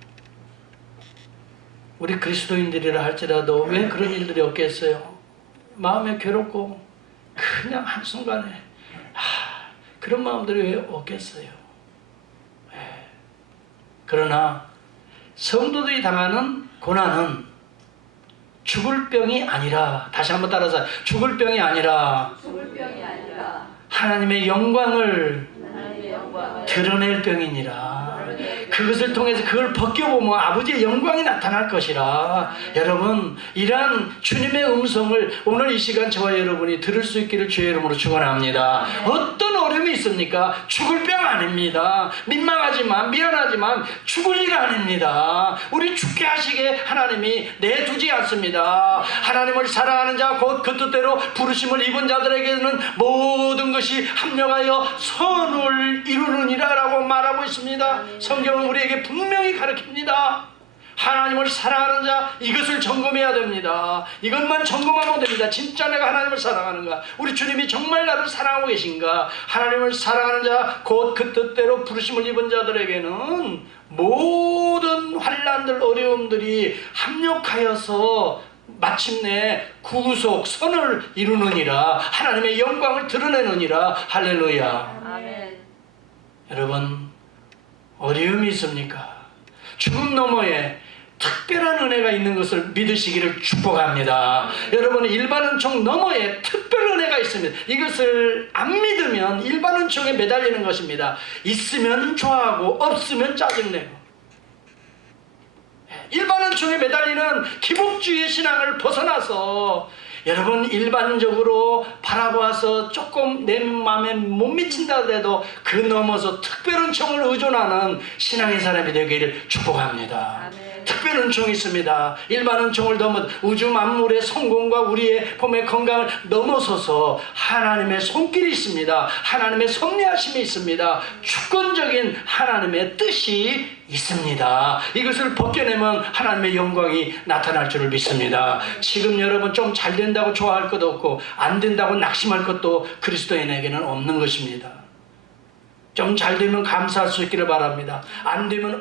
우리 그리스도인들이라 할지라도 왜 그런 일들이 없겠어요? 마음에 괴롭고 그냥 한순간에 그런 마음들이 왜 없겠어요? 그러나 성도들이 당하는 고난은 죽을 병이 아니라, 다시 한번 따라서, 죽을 병이 아니라 하나님의 영광을 드러낼 병이니라. 그것을 통해서 그걸 벗겨보면 아버지의 영광이 나타날 것이라. 여러분, 이러한 주님의 음성을 오늘 이 시간 저와 여러분이 들을 수 있기를 주의 이름으로 축원합니다. 어떤 어려움이 있습니까? 죽을 병 아닙니다. 민망하지만, 미안하지만 죽을 일 아닙니다. 우리 죽게 하시게 하나님이 내두지 않습니다. 하나님을 사랑하는 자, 곧 그 뜻대로 부르심을 입은 자들에게는 모든 것이 합력하여 선을 이루느니라 라고 말하고 있습니다. 성경은 우리에게 분명히 가르칩니다. 하나님을 사랑하는 자, 이것을 점검해야 됩니다. 이것만 점검하면 됩니다. 진짜 내가 하나님을 사랑하는가? 우리 주님이 정말 나를 사랑하고 계신가? 하나님을 사랑하는 자, 곧 그 뜻대로 부르심을 입은 자들에게는 모든 환난들, 어려움들이 합력하여서 마침내 구속, 선을 이루느니라. 하나님의 영광을 드러내느니라. 할렐루야. 아멘. 여러분, 어려움이 있습니까? 죽음 너머에 특별한 은혜가 있는 것을 믿으시기를 축복합니다. 여러분, 일반 은총 너머에 특별 은혜가 있습니다. 이것을 안 믿으면 일반 은총에 매달리는 것입니다. 있으면 좋아하고 없으면 짜증내고, 일반 은총에 매달리는 기복주의 신앙을 벗어나서, 여러분, 일반적으로 바라보아서 조금 내 마음에 못 미친다 하더라도 그 넘어서 특별 은총을 의존하는 신앙의 사람이 되기를 축복합니다. 아멘. 특별 은총이 있습니다. 일반 은총을 넘어 우주 만물의 성공과 우리의 몸의 건강을 넘어서서 하나님의 손길이 있습니다. 하나님의 섭리하심이 있습니다. 주권적인 하나님의 뜻이 있습니다. 이것을 벗겨내면 하나님의 영광이 나타날 줄을 믿습니다. 지금 여러분 좀 잘 된다고 좋아할 것도 없고 안 된다고 낙심할 것도 그리스도인에게는 없는 것입니다. 좀 잘 되면 감사할 수 있기를 바랍니다. 안 되면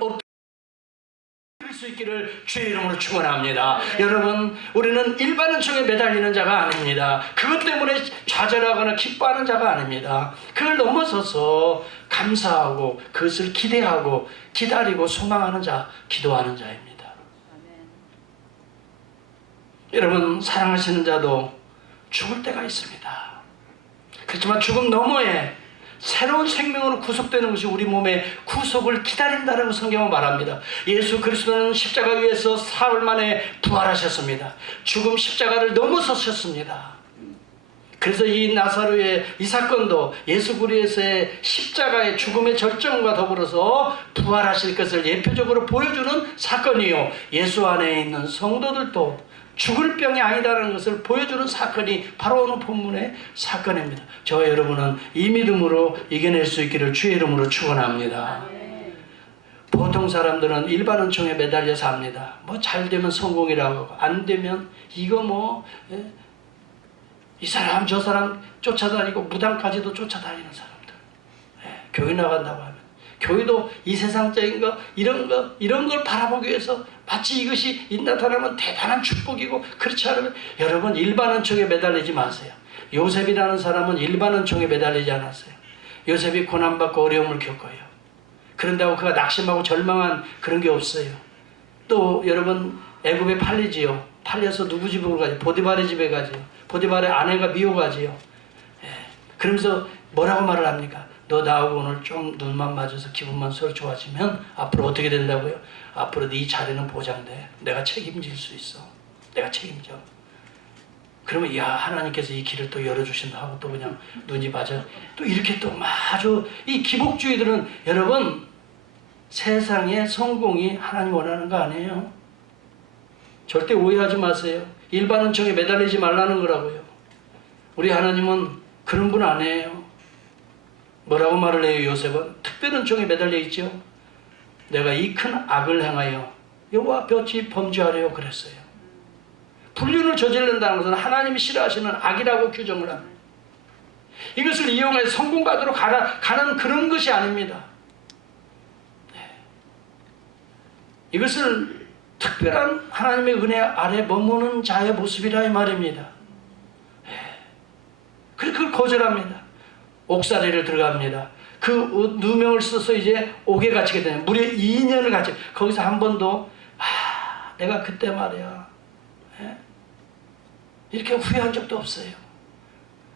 수 있기를 주의 이름으로 축원합니다. 여러분, 우리는 일반 은총에 매달리는 자가 아닙니다. 그것 때문에 좌절하거나 기뻐하는 자가 아닙니다. 그걸 넘어서서 감사하고 그것을 기대하고 기다리고 소망하는 자, 기도하는 자입니다. 여러분, 사랑하시는 자도 죽을 때가 있습니다. 그렇지만 죽음 너머에 새로운 생명으로 구속되는 것이 우리 몸의 구속을 기다린다라고 성경은 말합니다. 예수 그리스도는 십자가 위에서 사흘 만에 부활하셨습니다. 죽음 십자가를 넘어서셨습니다. 그래서 이 나사로의 이 사건도 예수 그리스도의 십자가의 죽음의 절정과 더불어서 부활하실 것을 예표적으로 보여주는 사건이요, 예수 안에 있는 성도들도 죽을 병이 아니다라는 것을 보여주는 사건이 바로 오늘 본문의 사건입니다. 저와 여러분은 이 믿음으로 이겨낼 수 있기를 주의 이름으로 축원합니다. 보통 사람들은 일반 은총에 매달려 삽니다. 뭐 잘 되면 성공이라고 하고, 안 되면 이거 뭐 이 사람 저 사람 쫓아다니고 무당까지도 쫓아다니는 사람들. 교회 나간다고 하면 교회도 이 세상적인 거 이런 걸 바라보기 위해서 마치 이것이 나타나면 대단한 축복이고, 그렇지 않으면 여러분 일반 은총에 매달리지 마세요. 요셉이라는 사람은 일반 은총에 매달리지 않았어요. 요셉이 고난받고 어려움을 겪어요. 그런다고 그가 낙심하고 절망한 그런 게 없어요. 또 여러분, 애굽에 팔리지요. 팔려서 누구 집으로 가지? 보디발의 집에 가지요. 보디발의 아내가 미워가지요. 그러면서 뭐라고 말을 합니까? 너 나하고 오늘 좀 눈만 맞아서 기분만 서로 좋아지면 앞으로 어떻게 된다고요? 앞으로 네 자리는 보장돼. 내가 책임질 수 있어. 내가 책임져. 그러면 야, 하나님께서 이 길을 또 열어주신다 하고 또 그냥 눈이 맞아. 또 이렇게 또 아주 이 기복주의들은 여러분, 세상의 성공이 하나님 원하는 거 아니에요. 절대 오해하지 마세요. 일반 은총에 매달리지 말라는 거라고요. 우리 하나님은 그런 분 아니에요. 뭐라고 말을 해요? 요셉은 특별 은총에 매달려 있죠. 내가 이 큰 악을 행하여 여호와 앞에 어찌 범죄하려고 그랬어요. 불륜을 저지른다는 것은 하나님이 싫어하시는 악이라고 규정을 합니다. 이것을 이용해 성공가도록 가는 그런 것이 아닙니다. 이것을 특별한 하나님의 은혜 아래 머무는 자의 모습이라 이 말입니다. 그걸 거절합니다. 옥살이를 들어갑니다. 그 누명을 써서 이제 옥에 갇히게 되는, 무려 2년을 갇혀. 거기서 한 번도 내가 그때 말이야 이렇게 후회한 적도 없어요.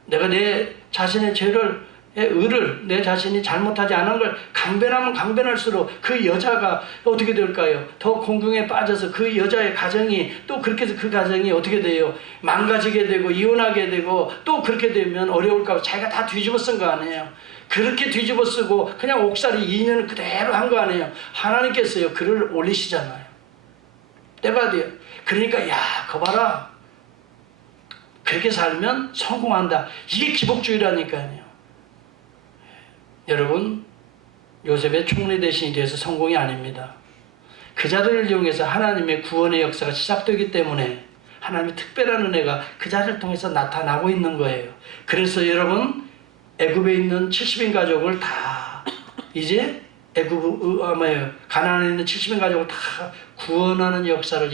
내가 내 자신의 죄를, 의를, 내 자신이 잘못하지 않은 걸 강변하면 강변할수록 그 여자가 어떻게 될까요? 더 공경에 빠져서 그 여자의 가정이 또 그렇게 해서 그 가정이 어떻게 돼요? 망가지게 되고 이혼하게 되고, 또 그렇게 되면 어려울까 봐 자기가 다 뒤집어 쓴 거 아니에요. 그렇게 뒤집어 쓰고 그냥 옥살이 2년을 그대로 한 거 아니에요. 하나님께서요, 글을 올리시잖아요. 때가 돼요. 그러니까 야, 거 봐라, 그렇게 살면 성공한다. 이게 기복주의라니까요. 여러분, 요셉의 총리 대신이 돼서 성공이 아닙니다. 그 자리를 이용해서 하나님의 구원의 역사가 시작되기 때문에 하나님의 특별한 은혜가 그 자리를 통해서 나타나고 있는 거예요. 그래서 여러분, 애굽에 있는 70인 가족을 다 이제 가나안에 있는 70인 가족을 다 구원하는 역사를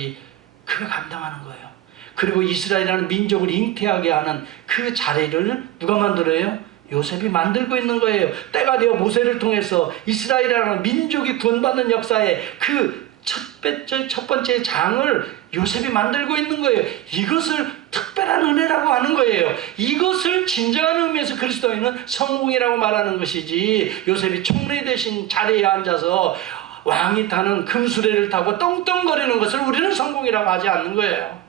그가 감당하는 거예요. 그리고 이스라엘이라는 민족을 잉태하게 하는 그 자리를 누가 만들어요? 요셉이 만들고 있는 거예요. 때가 되어 모세를 통해서 이스라엘이라는 민족이 구원받는 역사의 그 첫 번째 장을 요셉이 만들고 있는 거예요. 이것을 특별한 은혜라고 하는 거예요. 이것을 진정한 의미에서 그리스도인은 성공이라고 말하는 것이지, 요셉이 총리 대신 자리에 앉아서 왕이 타는 금수레를 타고 떵떵거리는 것을 우리는 성공이라고 하지 않는 거예요.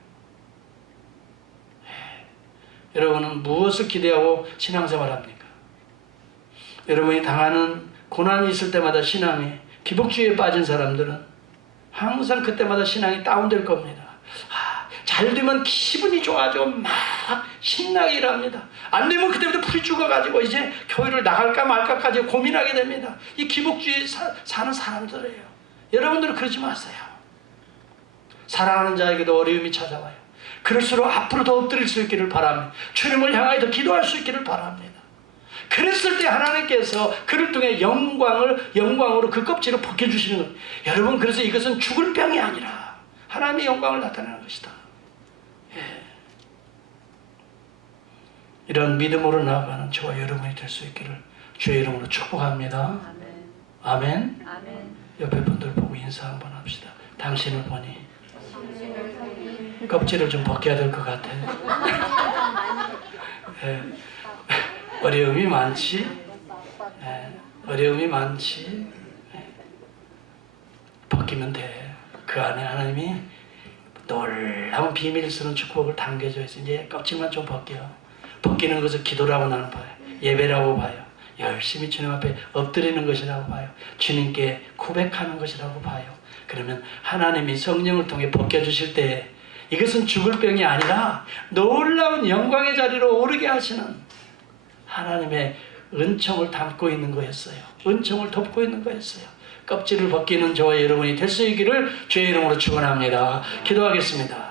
여러분은 무엇을 기대하고 신앙생활합니까? 여러분이 당하는 고난이 있을 때마다 신앙이, 기복주의에 빠진 사람들은 항상 그때마다 신앙이 다운될 겁니다. 잘 되면 기분이 좋아져 막 신나게 일합니다. 안 되면 그때부터 풀이 죽어가지고 이제 교회를 나갈까 말까까지 고민하게 됩니다. 이 기복주의 사는 사람들이에요. 여러분들은 그러지 마세요. 사랑하는 자에게도 어려움이 찾아와요. 그럴수록 앞으로 더 엎드릴 수 있기를 바랍니다. 주님을 향하여 더 기도할 수 있기를 바랍니다. 그랬을 때 하나님께서 그를 통해 영광으로 그 껍질을 벗겨주시는 거예요. 여러분, 그래서 이것은 죽을 병이 아니라 하나님의 영광을 나타내는 것이다. 예. 이런 믿음으로 나아가는 저와 여러분이 될 수 있기를 주의 이름으로 축복합니다. 아멘. 아멘. 옆에 분들 보고 인사 한번 합시다. 당신을 보니 껍질을 좀 벗겨야 될 것 같아. 예. 어려움이 많지. 예. 어려움이 많지. 예. 벗기면 돼. 그 안에 하나님이 놀라운 비밀스러운 축복을 담겨져 있어. 이제 껍질만 좀 벗겨요. 벗기는 것을 기도라고 나는 봐요. 예배라고 봐요. 열심히 주님 앞에 엎드리는 것이라고 봐요. 주님께 고백하는 것이라고 봐요. 그러면 하나님이 성령을 통해 벗겨주실 때 이것은 죽을 병이 아니라 놀라운 영광의 자리로 오르게 하시는 하나님의 은총을 담고 있는 거였어요. 은총을 덮고 있는 거였어요. 껍질을 벗기는 저와 여러분이 될 수 있기를 주의 이름으로 축원합니다. 기도하겠습니다.